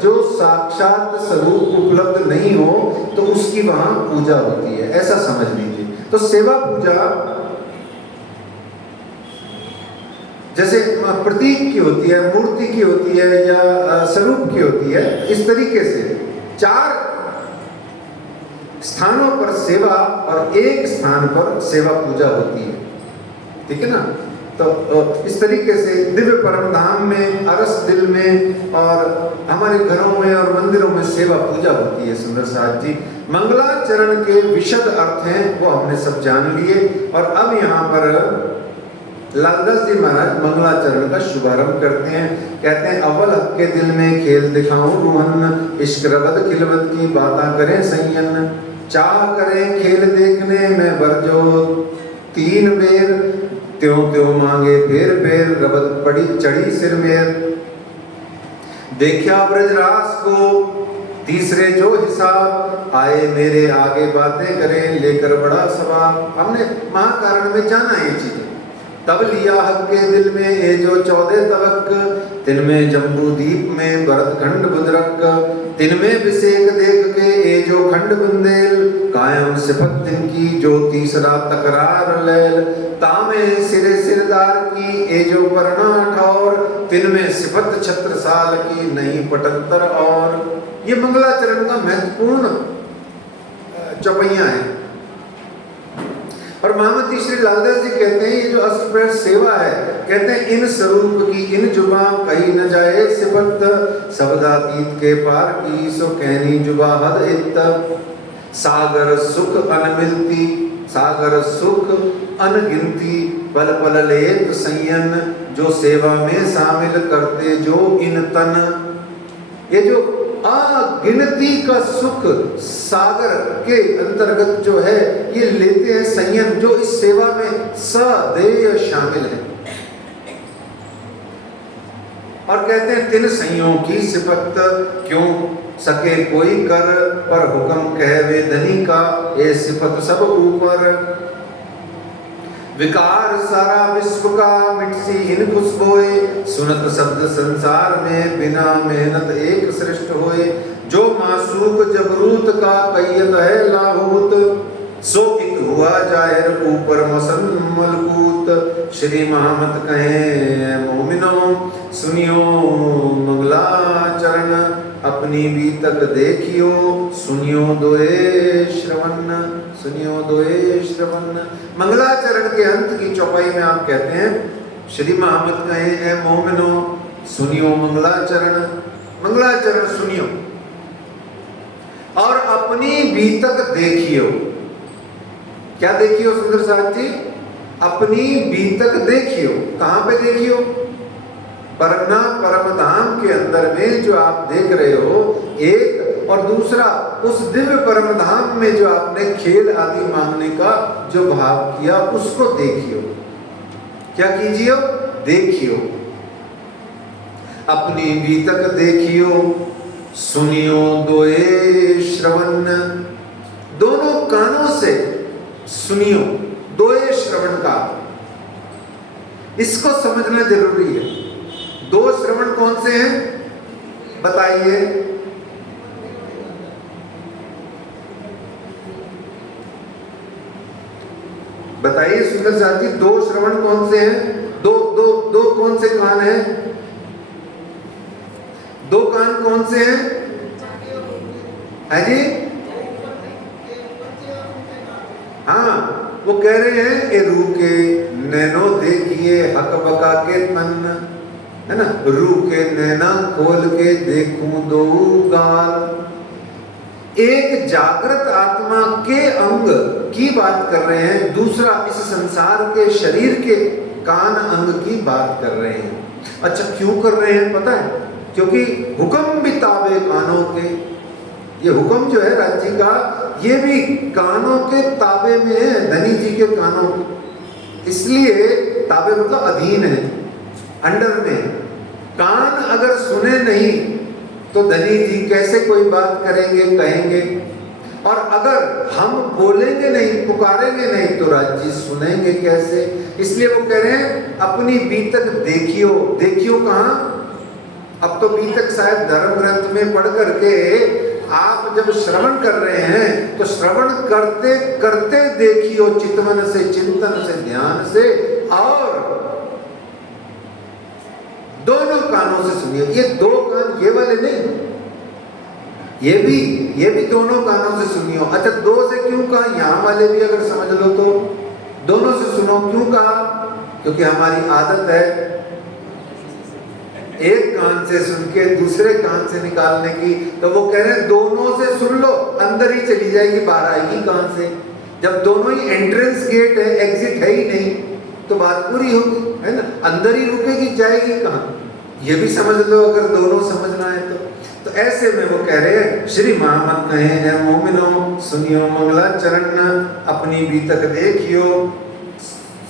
जो साक्षात स्वरूप उपलब्ध नहीं हो तो उसकी वहां पूजा होती है, ऐसा समझ लीजिए। तो सेवा पूजा जैसे प्रतीक की होती है, मूर्ति की होती है या स्वरूप की होती है, इस तरीके से 4 स्थानों पर सेवा और 1 स्थान पर सेवा पूजा होती है, ठीक है ना। तो इस तरीके से दिव्य परम धाम में, अरस दिल में और हमारे घरों में और मंदिरों में सेवा पूजा होती है। सुंदर साथ जी, मंगलाचरण के विशद अर्थ हैं वो हमने सब जान लिए। और अब यहाँ पर लालदास जी महाराज मंगलाचरण का शुभारंभ करते हैं। कहते हैं, अव्वल हक के दिल में खेल दिखाऊं रूहन, इश्क रबद खिलवत की बाता करें संयन, चाह करें खेल देखने में बरजो 3 बेर, त्यों त्यों मांगे फेर फेर, रबद पड़ी चढ़ी सिर में, देखा ब्रजरास को तीसरे जो हिसाब, आए मेरे आगे बातें करें लेकर बड़ा सवाब। हमने महाकारण में जाना ये चीजें। तब लिया हक के दिल में ये जो 14 तवक, तिनमें जम्बू दीप में भरत खंड बुदरक, तिनमें विषेक देख के ये जो खंड बुंदेल, कायम सिफत दिन की जो तीसरा तकरार लैल, तामे सिरे सिरदार की ये जो परना ठौर, तिनमें सिफत छत्रसाल की नहीं पटंतर। और ये मंगलाचरण का महत्वपूर्ण चौपैया है। और महामती श्री लालदास जी कहते हैं ये जो अष्टप्रहर सेवा है, कहते हैं इन स्वरूप की इन जुबा कही न जाए सिफत, शब्दातीत के पार की सो कहनी जुबा हद इत, सागर सुख अनमिलती, सागर सुख अनगिनती, पल पल लेत संयन, जो सेवा में शामिल करते जो इन तन। ये जो अगिनती का सुख सागर के अंतर्गत जो है ये लेते हैं संयम, जो इस सेवा में सदैव शामिल है। और कहते हैं तिन संयों की सिफत क्यों सके कोई कर, पर हुक्म कह वे धनी का ये सिफत सब ऊपर। विकार सारा विश्व का मिटसी इन खुशबोए, सुनत शब्द संसार में बिना मेहनत एक सृष्ट होए। जो मासूक जबरूत का कैयत है लाहूत, सो इत हुआ जाहिर ऊपर मसन मलकूत। श्री महामत कहे मोमिनो सुनियो मंगलाचरण, अपनी भी तक देखियो सुनियो दोए श्रवण, सुनियो दोए श्रवण। मंगलाचरण के अंत की चौपाई में आप कहते हैं श्री महामत कहे ए मोमिनो सुनियो मंगलाचरण, मंगलाचरण सुनियो और अपनी भी तक देखियो। क्या देखियो सुंदर साथ जी? अपनी भी तक देखियो। कहां पे देखियो? परमना परम धाम के अंदर में जो आप देख रहे हो एक, और दूसरा उस दिव्य परम धाम में जो आपने खेल आदि मांगने का जो भाव किया उसको देखियो। क्या कीजियो? देखियो। अपनी भी तक देखियो सुनियो दोए श्रवण, दोनों कानों से सुनियो, दोए श्रवण का, इसको समझना जरूरी है। दो श्रवण कौन से हैं बताइए? बताइए सुंदर साथी, दो श्रवण कौन से हैं? दो दो दो कौन से कान हैं? दो कान कौन से हैं? है जी? हाँ, वो कह रहे हैं ए रू के नैनो देखिए हक बका के तन, है ना, रू के नैना खोल के देखूं दो गाल। एक जागृत आत्मा के अंग की बात कर रहे हैं, दूसरा इस संसार के शरीर के कान अंग की बात कर रहे हैं। अच्छा, क्यों कर रहे हैं पता है? क्योंकि हुक्म भी ताबे कानों के, ये हुक्म जो है राज्य का ये भी कानों के ताबे में है, धनी जी के कानों के, इसलिए ताबे मतलब अधीन है, अंडर में। कान अगर सुने नहीं तो धनी जी कैसे कोई बात करेंगे, कहेंगे? और अगर हम बोलेंगे नहीं, पुकारेंगे नहीं तो राज्य सुनेंगे कैसे? इसलिए वो कह रहे हैं अपनी बीतक देखियो। देखियो कहाँ? अब तो बीतक शायद धर्म ग्रंथ में पढ़ करके आप जब श्रवण कर रहे हैं तो श्रवण करते करते देखियो, चितवन से, चिंतन से, ध्यान से, और दोनों कानों से सुनिए। ये दो कान ये वाले नहीं, ये भी दोनों कानों से सुनियो। अच्छा, दो से क्यों कहा? यहाँ वाले भी अगर समझ लो तो दोनों से सुनो। क्यों कहा? क्योंकि हमारी आदत है एक कान से सुन के दूसरे कान से निकालने की, तो वो कह रहे हैं दोनों से सुन लो, अंदर ही चली जाएगी, बाहर आएगी कहां से? जब दोनों ही एंट्रेंस गेट है, एग्जिट है ही नहीं, तो बात पूरी होगी, है ना? अंदर ही रुकेगी, जाएगी कहां? ये भी समझ लो अगर दोनों समझना है तो ऐसे में वो कह रहे हैं श्री महामत कहे हैं मोमिनो सुनियो मंगलाचरण, अपनी भी तक देखियो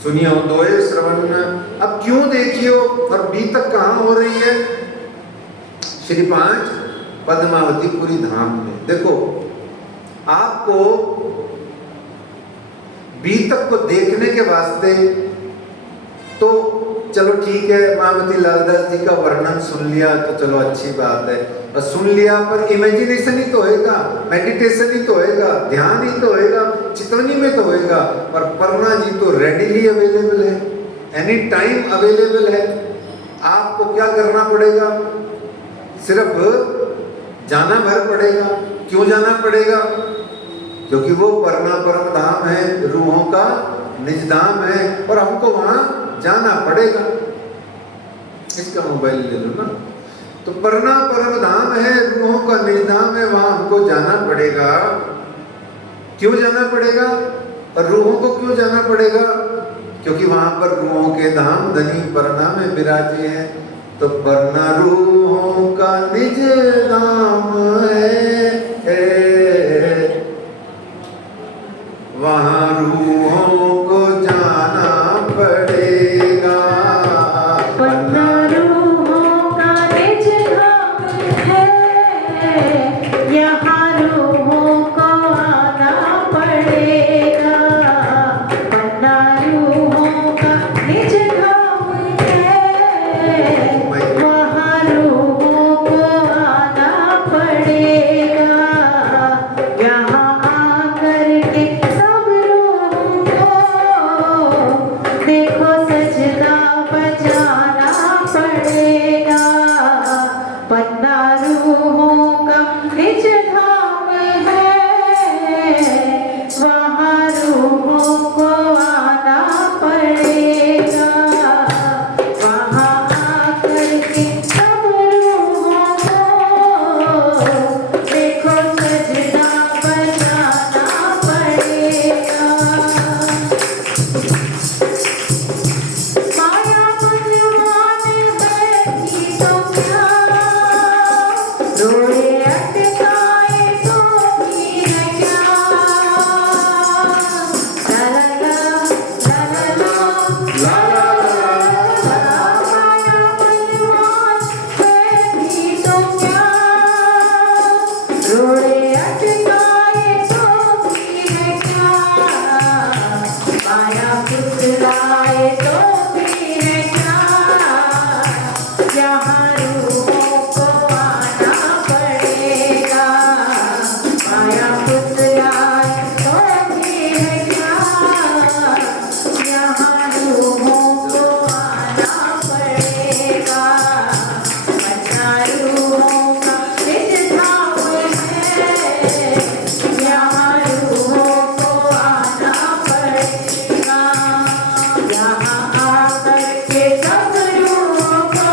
सुनियो दोए श्रवण। अब क्यों देखियो और बीतक कहाँ हो रही है? श्री 5 पद्मावतीपुरी धाम में। देखो, आपको बीतक को देखने के वास्ते तो चलो ठीक है, महामती लालदास जी का वर्णन सुन लिया तो चलो अच्छी बात है, और सुन लिया पर इमेजिनेशन ही तो होएगा, मेडिटेशन ही तो होएगा, ध्यान ही तो होएगा, चितवनी में तो होएगा। पर परमा जी तो रेडीली अवेलेबल है, एनी टाइम अवेलेबल है। आपको क्या करना पड़ेगा? सिर्फ जाना भर पड़ेगा। क्यों जाना पड़ेगा? क्योंकि वो परमा परम धाम है, रूहों का निज धाम है, और हमको वहां जाना पड़ेगा। इसका मोबाइल ले लो ना। तो परना परम धाम है, रूहों का निज धाम है, वहां हमको जाना पड़ेगा। क्यों जाना पड़ेगा? और रूहों को क्यों जाना पड़ेगा? क्योंकि वहां पर रूहों के धाम धनी परना में विराजे हैं। तो परना रूहों का निज धाम है, वहां रूहों को जाना पड़ेगा। परना रूहों का निज धाम है, यहाँ रूहों को आना पड़ेगा। परना रूहों का निज धाम है, वहाँ रूहों को आना पड़ेगा। यहाँ आकर के सब रूहों को देखो सजना बजाना पड़ेगा। पन्ना रूहों का निज धाम है, वहाँ रूहों को आना पड़ेगा। वहाँ आकर के सब रूहों को देखो सजना बजाना पड़ेगा। माया मनमान है कि तो क्या, रोए अटकाए तो भी है क्या। ला ला ला ला ला ला, माया मनमान है कि तो क्या, रोए अटकाए तो भी है क्या। माया फुसलाए तो भी है क्या, यहाँ रूहों को आना पड़ेगा। माया फुसलाए तो भी है क्या, यहाँ रूहों को आना पड़ेगा। पन्ना रूहों का निज धाम है, यहाँ रूहों को आना पड़ेगा। यहाँ आकर के सब रूहों को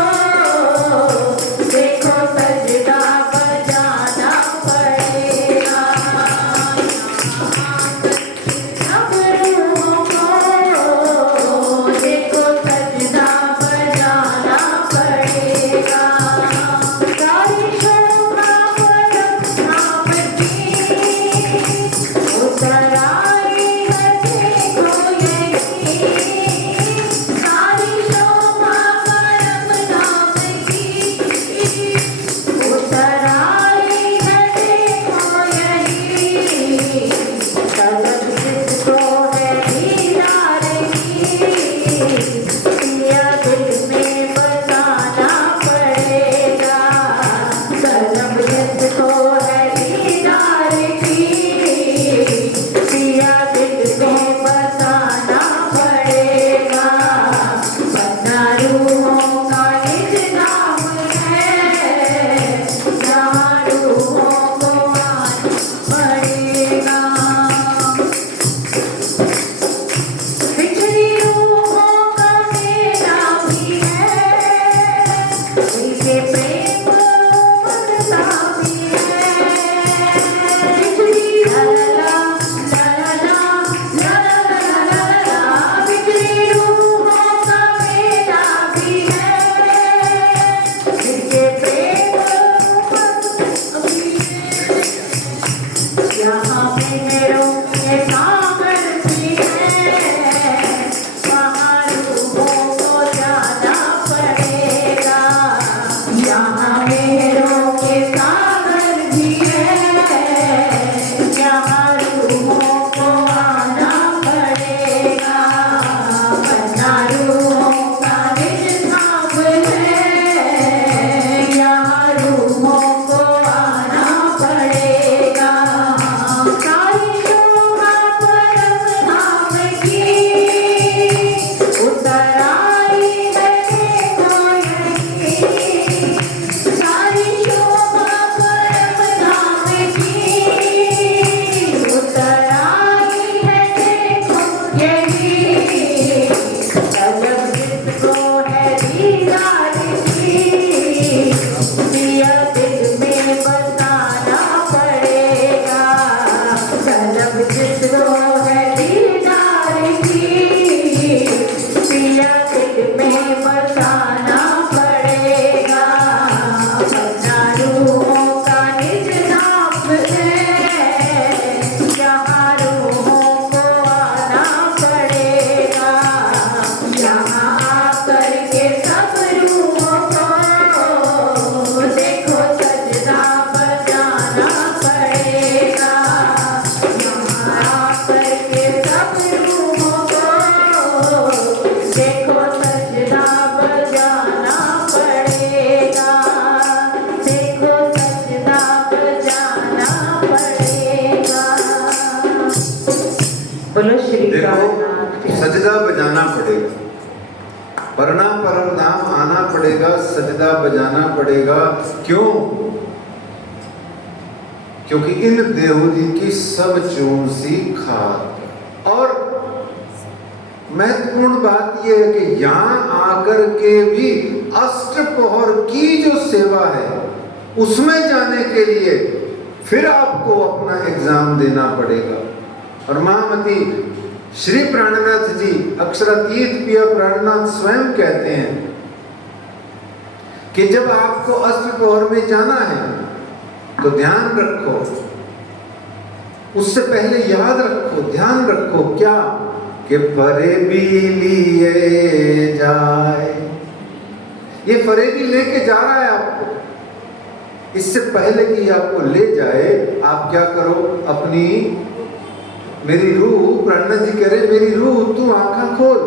सजदा बजाना पड़ेगा, परना परम धाम आना पड़ेगा, सजदा बजाना पड़ेगा। क्यों? क्योंकि इन देहू जी की सब चून सी खाक। और महत्वपूर्ण बात यह है कि यहां आकर के भी अष्टपहर की जो सेवा है उसमें जाने के लिए फिर आपको अपना एग्जाम देना पड़ेगा। और महामती श्री प्राणनाथ जी, अक्षरातीत पिया प्राणनाथ स्वयं कहते हैं कि जब आपको अष्टपहर में जाना है तो ध्यान रखो, उससे पहले याद रखो, ध्यान रखो क्या कि फरेबी लिए जाए। ये फरेबी लेके जा रहा है आपको, इससे पहले कि आपको ले जाए आप क्या करो, अपनी मेरी रूह, प्राणनाथ जी कह रहे मेरी रूह तू आंखा खोल।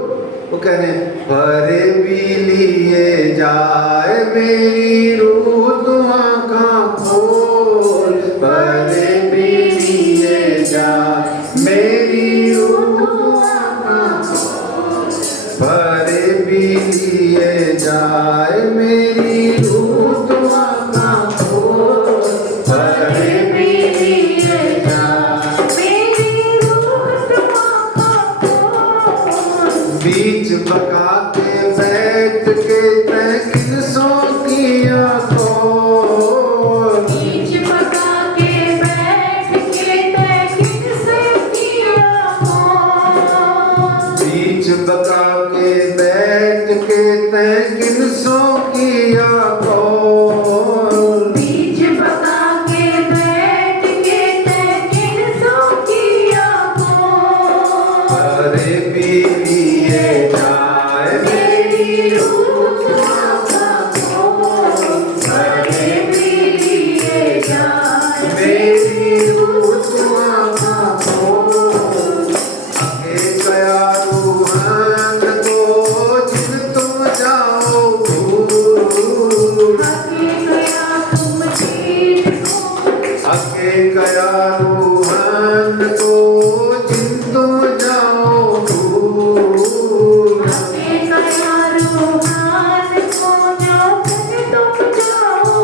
वो कह रहे फरेबी लिए जाए मेरी रूह तू आंखा खोल, फरेबी लिए जाए मेरी रूह तू आंखा खोल, फरेबी लिए जाए मेरी रूह तू आंखा खोल, फरेबी लिए जाए मेरी रूह तू आंखा खोल। बीच बका के बैठ के तय किसों किया खोल, बीच बका के बैठ के तय किससे किया खोल, बीच बका के बैठ के तय किसों किया खोल, बीच बका के बैठ के तय किससे किया खोल। अरे भी लिए जाए मेरी रूह तू आंखा खोल, अरे भी लिए जाए मेरी रूह तू आंखा खोल। आगे गया रूहान को जिन तुम जाओ भूल, आगे गया तुम जीत को, आगे गया रूहान को जिन तुम जाओ भूल। आगे गया रूहान को जो तुम जाओ।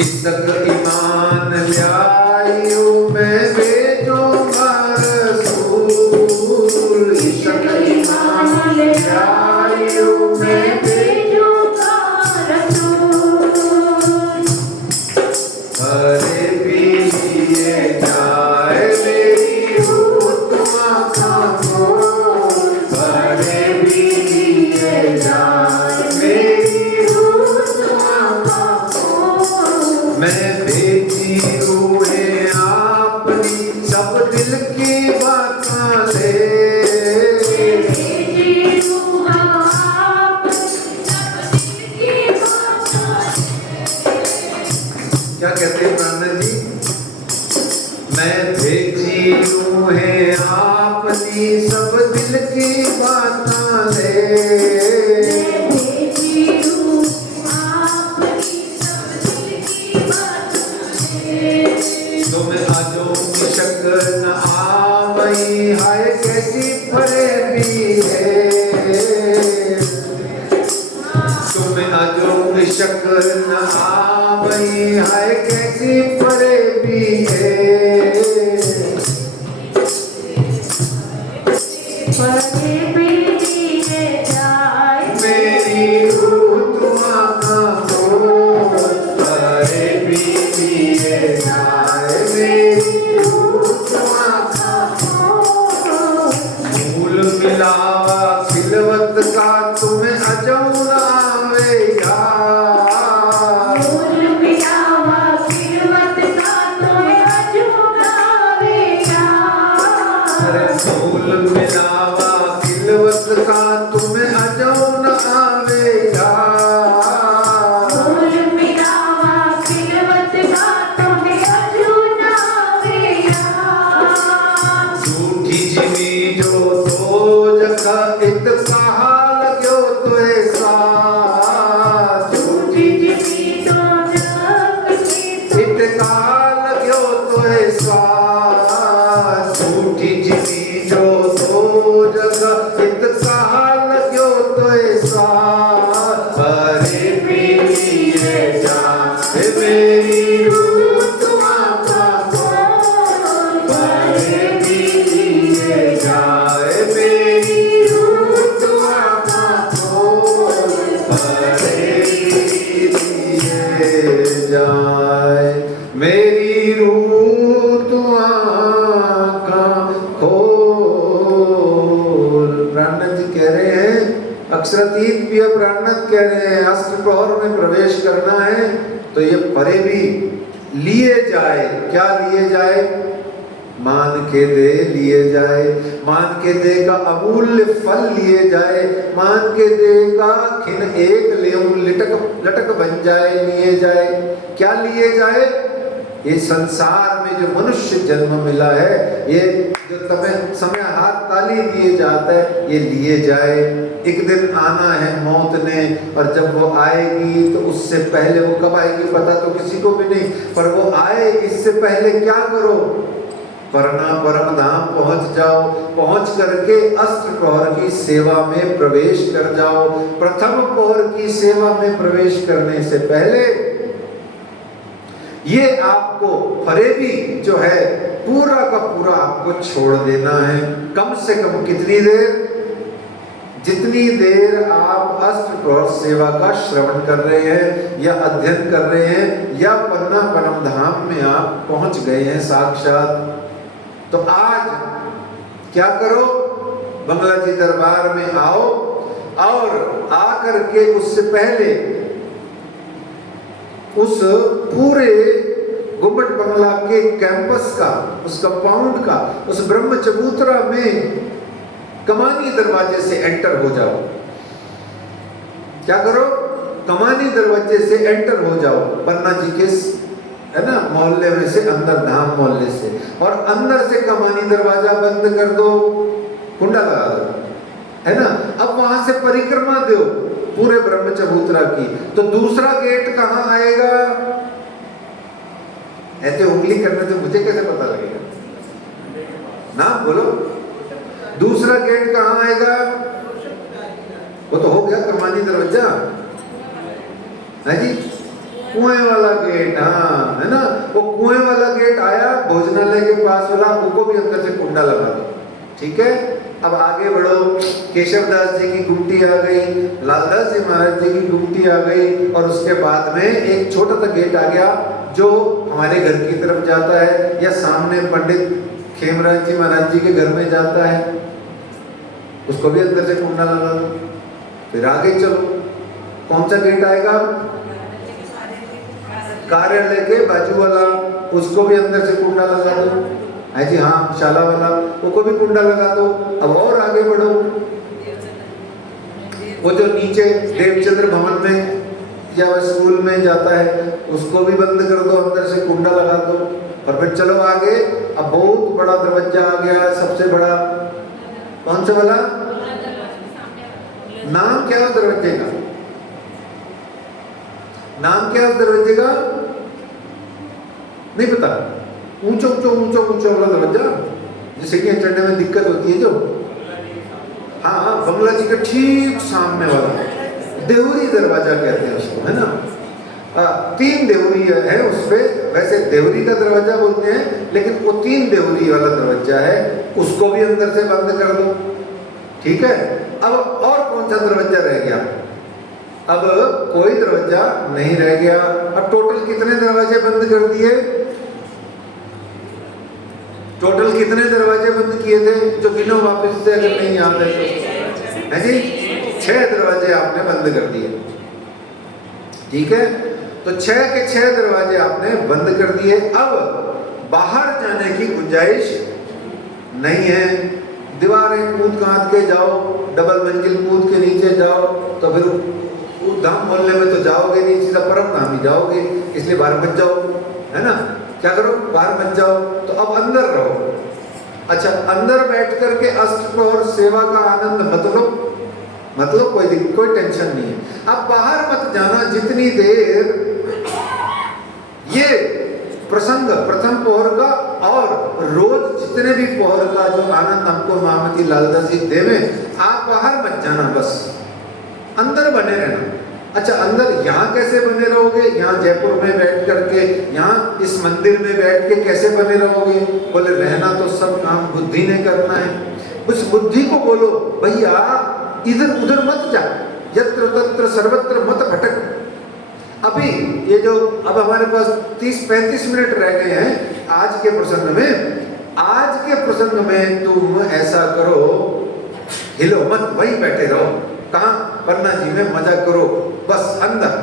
इज्जत ईमान ल्यायो मैं भेजो रसूल, इज्जत ईमान ल्यायो मैं भेजो अरे भी लिए जाए मेरी रूह तुम आंखा खोल, अरे भी लिए जाए मेरी रूह तुम आंखा खोल। मैं भेजी रूहें आपनी सब दिल की बातें ले, क्या कहते हैं प्राणनाथ जी? मैं भेजी रूहें आपनी सब दिल की बातें ले, तुम आजो की शक्ल न आवई हाय कैसी फरेबी है, तुम आजो की शक्ल न आवई हाय कैसी फरेबी है। मेरी रूह तुम आंखा खोल, फरेबी लिए जाए मेरी रूह तुम आंखा खोल। मूल मिलावा खिलवत का तुम्हें अजौन आवे यार, अरे मूल मिलावा खिलवत का तुम्हें अजौन आवे यार। झूठी जिमी जो तो जखा इत कहा लग्यो तो ऐसा, केदारनाथ कह रहे हैं अष्टप्रहर में प्रवेश करना है तो ये परे भी लिए जाए। क्या लिए जाए? मान के दे लिए जाए, मान के दे का अमूल्य फल लिए जाए, मान के दे का खिन एक लेऊं लटक बन जाए, लिए जाए। क्या लिए जाए? ये संसार में जो मनुष्य जन्म मिला है, ये जो समय हाथ ताली दिए जाता है, ये लिए जाए। एक दिन आना है मौत ने, और जब वो आएगी तो उससे पहले, वो कब आएगी पता तो किसी को भी नहीं, पर वो आए इससे पहले क्या करो? परना परम धाम पहुंच जाओ, पहुंच करके अष्टप्रहर की सेवा में प्रवेश कर जाओ। प्रथम प्रहर की सेवा में प्रवेश करने से पहले ये आपको फरेबी जो है पूरा का पूरा आपको छोड़ देना है। कम से कम कितनी देर? जितनी देर आप अष्टप्रहर सेवा का श्रवण कर रहे हैं या अध्ययन कर रहे हैं या पन्ना परम धाम में आप पहुंच गए हैं साक्षात, तो आज क्या करो? बंगला जी दरबार में आओ और आकर के उससे पहले उस पूरे गुम्बद बंगला के कैंपस का, उस कंपाउंड का, उस ब्रह्म चबूतरा में कमानी दरवाजे से एंटर हो जाओ। क्या करो? कमानी दरवाजे से एंटर हो जाओ, पन्ना जी के है ना मोहल्ले में से, अंदर धाम मोहल्ले से, और अंदर से कमानी दरवाजा बंद कर दो, कुंडा लगा दो, है ना। अब वहां से परिक्रमा दो पूरे ब्रह्म चबूतरा की, तो दूसरा गेट कहाँ आएगा? ऐसे उंगली करने से मुझे कैसे पता लगेगा? ना बोलो, दूसरा गेट कहाँ आएगा? वो तो हो गया कमानी दरवाजा, है जी, कुएं वाला गेट, हाँ, है ना। वो कुएं वाला गेट आया, भोजनालय के पास वाला, उनको भी अंदर से कुंडा लगा दो, ठीक है। अब आगे बढ़ो, केशव दास जी की गुमटी आ गई, लालदास जी महाराज जी की गुमटी आ गई, और उसके बाद में एक छोटा सा गेट आ गया जो हमारे घर की तरफ जाता है, या सामने पंडित खेमराज जी महाराज जी के घर में जाता है, उसको भी अंदर से कुंडा लगा दो। फिर आगे चलो, कौन सा गेट आएगा? कार्यालय के बाजू वाला, उसको भी अंदर से कुंडा लगा दो, है जी, हाँ, शाला वाला, उसको भी कुंडा लगा दो। अब और आगे बढ़ो, वो जो नीचे देवचंद्र भवन में या स्कूल में जाता है, उसको भी बंद कर दो, अंदर से कुंडा लगा दो। और फिर चलो आगे, अब बहुत बड़ा दरवाजा आ गया, सबसे बड़ा, कौन सा वाला? नाम क्या है उस दरवाजे का? नाम क्या है उस दरवाजे का? नहीं पता? ऊंचा वाला दरवाजा, जिसे कि चढ़ने में दिक्कत होती है जो, हाँ, बंगला जी के ठीक सामने वाला देवरी दरवाजा कहते हैं उसको, है ना। 3 देवरी है उस पे, वैसे देवरी का दरवाजा बोलते हैं, लेकिन वो 3 देवरी वाला दरवाजा है, उसको भी अंदर से बंद कर दो, ठीक है। अब और कौन सा दरवाजा रह गया? अब कोई दरवाजा नहीं रह गया। अब टोटल कितने दरवाजे बंद कर दिए? टोटल कितने दरवाजे बंद किए थे? जो गिनो वापस से, अगर नहीं याद है तो, है जी, 6 दरवाजे आपने बंद कर दिए, ठीक है। तो 6 के 6 दरवाजे आपने बंद कर दिए। अब बाहर जाने की गुंजाइश नहीं है। दीवारें कूद कांद के जाओ, डबल मंजिल कूद के नीचे जाओ, तो फिर धाम मोहल्ले में तो जाओगे नहीं, सीधा परम धाम ही जाओगे, इसलिए बाहर मत जाओ, है ना। क्या करो? बाहर मत जाओ, तो अब अंदर रहो। अच्छा, अंदर बैठ करके अष्टप्रहर सेवा का आनंद मतलब कोई टेंशन नहीं है। अब बाहर मत जाना जितनी देर ये प्रसंग प्रथम पहर का और रोज जितने भी पहर का जो आनंद हमको महामती लालदास जी देवे, आप बाहर मत जाना, बस अंदर बने रहना। अच्छा, अंदर यहाँ कैसे बने रहोगे? यहाँ जयपुर में बैठ करके, यहाँ इस मंदिर में बैठ के कैसे बने रहोगे? बोले रहना तो सब काम बुद्धि ने करना है। उस बुद्धि को बोलो भैया इधर उधर मत जा, यत्र तत्र सर्वत्र मत भटक। अभी ये जो अब हमारे पास 30-35 मिनट रह गए हैं आज के प्रसंग में, आज के प्रसंग में तुम ऐसा करो, हिलो मत, वहीं बैठे रहो। कहाँ? पन्ना जी में मजा करो, बस अंदर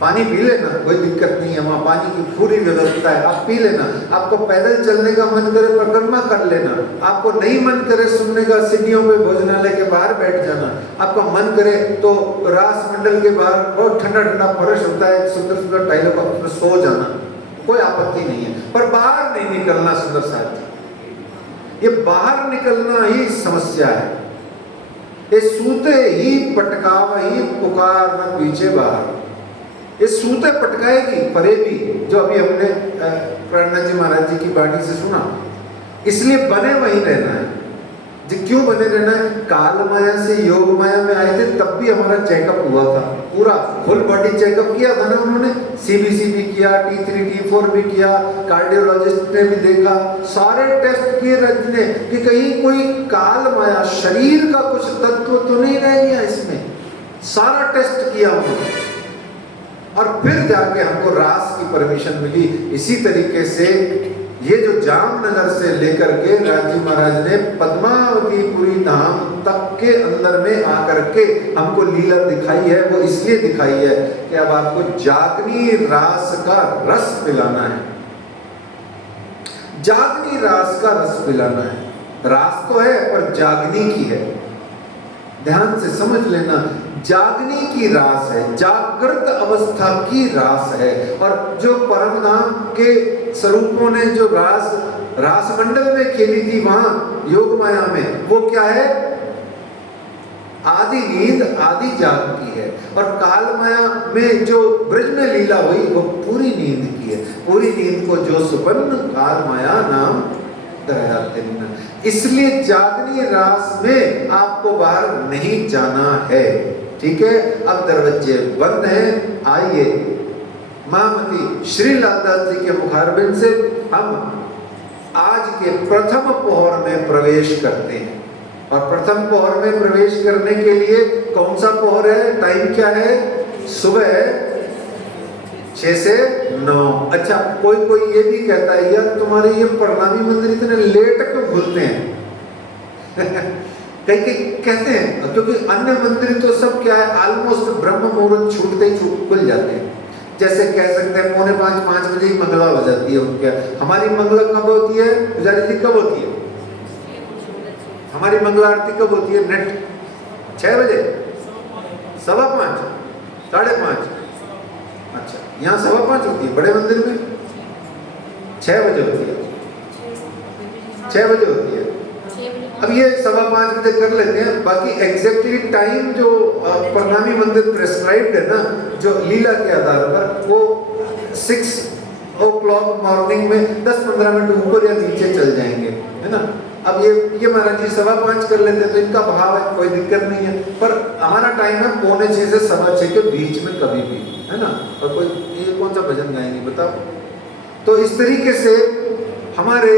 पानी पी लेना, कोई दिक्कत नहीं है, वहाँ पानी की पूरी व्यवस्था है, आप पी लेना। आपको पैदल चलने का मन करे परिक्रमा कर लेना, आपको नहीं मन करे सुनने का सीढ़ियों पे भोजनालय के बाहर बैठ जाना, आपका मन करे तो रास मंडल के बाहर बहुत ठंडा ठंडा फर्श होता है, सुंदर सुंदर टाइलों का, उसमें सो जाना, कोई आपत्ति नहीं है, पर बाहर नहीं निकलना। सुंदर साथी, ये बाहर निकलना ही समस्या है। ये सूते ही पटकाव ही पुकार न पीछे बाहर, ये सूते पटकाएगी परे भी, जो अभी हमने प्राणनाथ जी महाराज जी की वाणी से सुना। इसलिए बने वहीं रहना है। जी क्यों बने रहना है? काल माया से योग माया में आए थे, तब भी हमारा चेकअप हुआ था, पूरा फुल बॉडी चेकअप किया था ना उन्होंने, सीबीसी भी किया, T3 T4 भी किया, कार्डियोलॉजिस्ट ने भी देखा, सारे टेस्ट किए रज ने कि कहीं कोई काल माया शरीर का कुछ तत्व तो नहीं रह गया इसमें, सारा टेस्ट किया उन्होंने, और फिर जाके हमको रास की परमिशन मिली। इसी तरीके से ये जो जामनगर से लेकर के राज जी महाराज ने पद्मावतीपुरी धाम तक के अंदर में आकर के हमको लीला दिखाई है, वो इसलिए दिखाई है कि अब आपको जागनी रास का रस पिलाना है, जागनी रास का रस पिलाना है। रास तो है पर जागनी की है, ध्यान से समझ लेना, जागनी की रास है, जागृत अवस्था की रास है। और जो परम धाम के स्वरूपों ने जो रास मंडल में खेली थी वहां योग माया में, वो क्या है? आदि नींद आदि जाग की है। और काल माया में जो ब्रज में लीला हुई वो पूरी नींद की है। पूरी नींद को जो सुपन्न काल माया नाम दिन, इसलिए जागनी रास में आपको बाहर नहीं जाना है। ठीक है, अब दरवाजे बंद हैं। आइए महामती श्री लालदास जी के मुखारबिंद से हम आज के प्रथम पहर में प्रवेश करते हैं। और प्रथम पहर में प्रवेश करने के लिए कौन सा पहर है? टाइम क्या है? सुबह 6 से 9। अच्छा, कोई ये भी कहता है यार तुम्हारे ये प्रणामी मंदिर इतने लेट क्यों खुलते हैं? कई कहते हैं क्योंकि अन्य मंदिर तो सब क्या है, ऑलमोस्ट ब्रह्म मुहूर्त छूटते ही खुल जाते हैं। जैसे कह सकते हैं 4:45-5 बजे ही मंगला हो जाती है उनके। हमारी मंगला कब होती है पुजारी जी? कब होती है हमारी मंगला आरती? कब होती है? नेट 6 बजे, 5:15, 5:30। अच्छा, यहाँ 5:15 होती है, बड़े मंदिर में 6 बजे होती है, 6 बजे होती है। अब ये 5:15 बजे कर लेते हैं। बाकी एग्जैक्टली टाइम जो प्रणामी मंदिर प्रेस्क्राइब्ड है ना, जो लीला के आधार पर, वो 6 o'clock मॉर्निंग में 10-15 मिनट ऊपर या नीचे चल जाएंगे, है ना। अब ये महाराज जी 5:15 कर लेते हैं तो इनका भाव है, कोई दिक्कत नहीं है। पर हमारा टाइम है 5:45 से 6:15 के बीच में कभी भी, है ना। और कोई ये कौन सा भजन गाएंगे बताओ? तो इस तरीके से हमारे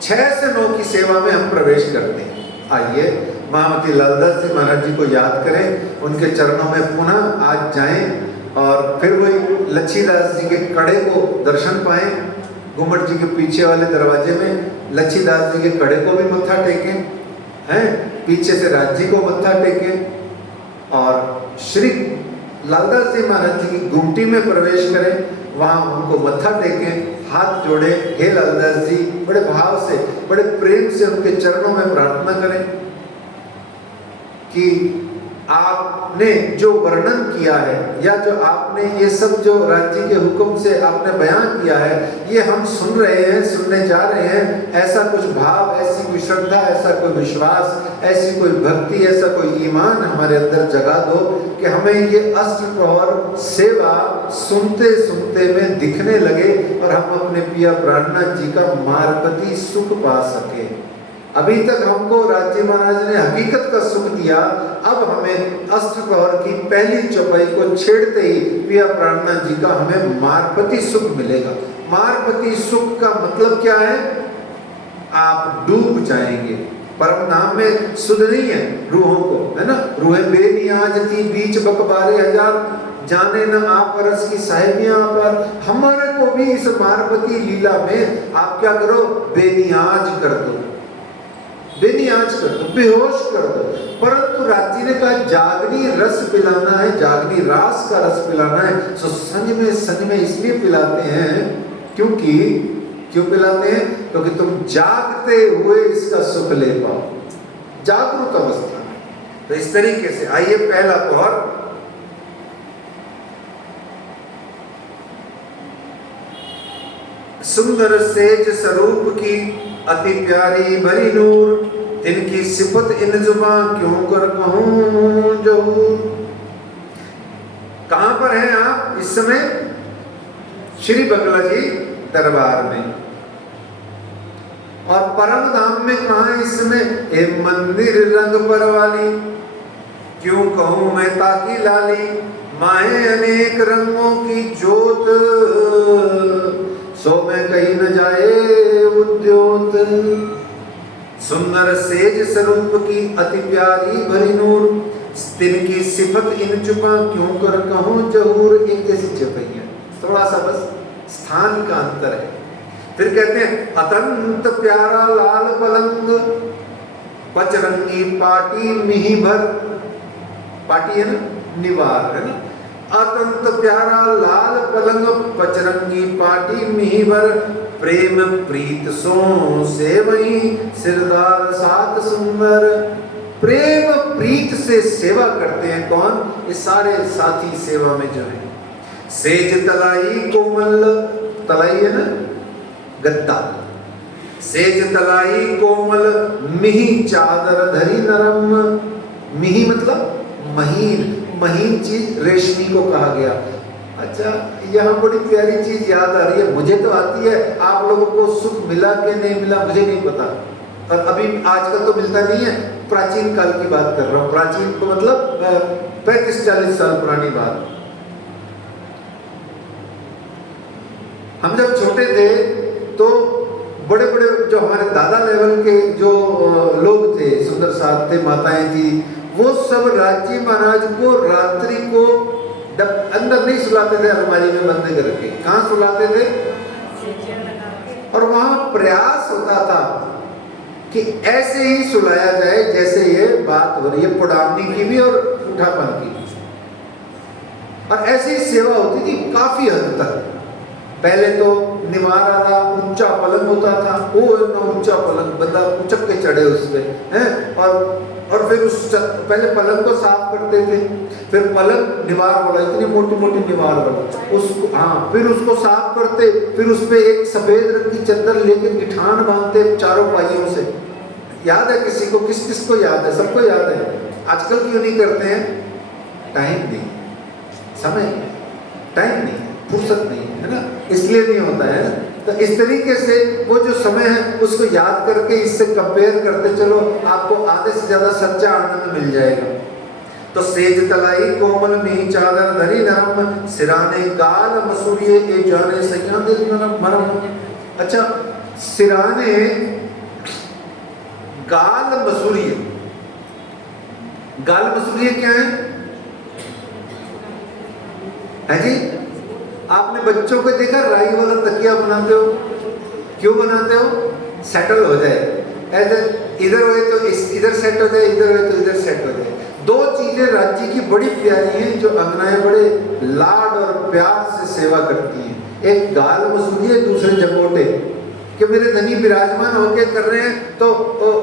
6 से 9 की सेवा में हम प्रवेश करते हैं। आइए महामती लालदास जी महाराज जी को याद करें, उनके चरणों में पुनः आज जाएं और फिर वही लच्छीदास जी के कड़े को दर्शन पाएं। घुमट जी के पीछे वाले दरवाजे में लच्छीदास जी के कड़े को भी मत्था टेकें, हैं, पीछे से राज जी को मत्था टेकें और श्री लालदास जी महाराज जी की गुमटी में प्रवेश करें, वहां उनको मत्था टेकें, हाथ जोड़े, हे लालदास जी, बड़े भाव से बड़े प्रेम से उनके चरणों में प्रार्थना करें कि आपने जो वर्णन किया है या जो आपने ये सब जो राज्य के हुक्म से आपने बयान किया है, ये हम सुन रहे हैं, सुनने जा रहे हैं। ऐसा कुछ भाव, ऐसी कोई श्रद्धा, ऐसा कोई विश्वास, ऐसी कोई भक्ति, ऐसा कोई ईमान हमारे अंदर जगा दो कि हमें ये अष्टप्रहर सेवा सुनते सुनते में दिखने लगे और हम अपने पिया प्राणनाथ जी का मार्गपति सुख पा सके। अभी तक हमको राज्य महाराज ने हकीकत का सुख दिया, अब हमें अष्टप्रहर की पहली चौपाई को छेड़ते ही पिया प्राणनाथ जी का हमें मार्गपति सुख मिलेगा। मार्गपति सुख का मतलब क्या है? आप डूब जाएंगे। परम नाम में सुध नहीं है रूहों को, है ना। रूहें बेनियाज थी बीच बकबारे हजार, जाने न आप रस की साहिबियां पर। हमारे को भी इस मार्गपति लीला में आप क्या करो? बेनियाज कर दो। बेनियाज कर दो, बेहोश कर दो। परंतु राजी ने कहा जागनी रस पिलाना है, जागनी रास का रस पिलाना है। तो संज में इसलिए पिलाते हैं क्योंकि क्यों पिलाते हैं? क्योंकि तुम जागते हुए इसका सुख ले पाओ, जागरूक अवस्था में। तो इस तरीके से आइए पहला पौर, सुंदर सेज स्वरूप की अति प्यारी भरी नूर, तिनकी सिफत इन जुबां क्यों कर कहूं जहूर। कहां पर हैं आप इस समय? श्री बंगला जी दरबार में। और परम धाम में कहां है इस समय? ए मंदिर रंग पर वाली, क्यों कहूं मैं ताकी लाली, माहे अनेक रंगों की जोत, सो मैं कहीं न जाए उद्योत। सुंदर सेज स्वरूप की अति प्यारी भरी नूर, तिनकी सिफत इन जुबां क्यों कर कहूं जहूर। एक जैसी चपैया, थोड़ा सा बस स्थान का अंतर है। फिर कहते हैं अतंत प्यारा लाल पलंग, पचरंगी पाटी मिही भर, पाटी है ना, निवार है ना। अतंत प्यारा लाल पलंग, पचरंगी पाटी मिही भर, प्रेम प्रीत सो से वही सिरदार सात सुंदर। प्रेम प्रीत से सेवा करते हैं कौन? ये सारे साथी सेवा में जो है। सेज तलाई कोमल, तलाई है ना गद्दा, सेज तलाई कोमल, मिही चादर धरी नरम। मिही मतलब महीन, महीन चीज रेशमी को कहा गया। अच्छा, यहाँ बड़ी प्यारी चीज याद आ रही है, मुझे तो आती है, आप लोगों को सुख मिला कि नहीं मिला मुझे नहीं पता, और अभी आजकल तो मिलता नहीं है। प्राचीन काल की बात कर रहा हूँ, प्राचीन को मतलब 35-40 साल पुरानी बात। हम जब छोटे थे तो बड़े बड़े जो हमारे दादा लेवल के जो लोग थे, सुंदर साहब थे, माताएं थी, वो सब राज्य महाराज को रात्रि को अंदर नहीं सुलाते थे, अलमारी में बंद करके। कहाँ सुलाते थे? और वहां प्रयास होता था कि ऐसे ही सुलाया जाए जैसे ये बात हो रही है, पुडावनी की भी और उठापन की। और ऐसी सेवा होती थी काफी हद तक। पहले तो निवार वाला ऊंचा पलंग होता था, वो इतना ऊंचा पलंग, बंदा उचक के चढ़े उस पे हैं। और फिर उस पहले पलंग को साफ करते थे, फिर पलंग निवार वाला, इतनी मोटी मोटी निवार वाला, उसको हाँ, फिर उसको साफ करते, फिर उस पे एक सफेद रंग की चादर लेके गिठान बांधते चारों पाइयों से। याद है किसी को? किस किस को याद है? सबको याद है। आजकल क्यों नहीं करते हैं? टाइम नहीं, समय टाइम नहीं, फुर्सत नहीं है ना, इसलिए नहीं होता है। तो इस तरीके से वो जो समय है उसको याद करके इससे कंपेयर करते चलो, आपको आधे से ज्यादा सच्चा आनंद मिल जाएगा। तो सेज तलाई कोमल मिही चादर धरी नरम, सिराने गाल मसूरिये ए जाने सैया दिल नरम मरम। अच्छा, सिराने गाल मसूरिये, गाल मसूरिये क्या है जी? आपने बच्चों को देखा राई वाला तकिया बनाते हो, क्यों बनाते हो? सेटल हो जाए, ऐसे इधर हो तो इधर सेट हो जाए, इधर हो तो इधर सेट हो जाए। दो चीजें राज्य की बड़ी प्यारी हैं जो अंगनाएं बड़े लाड और प्यार से सेवा करती हैं। एक गाल मसूरी है, दूसरे जंगोटे, कि मेरे धनी विराजमान होके कर रहे हैं तो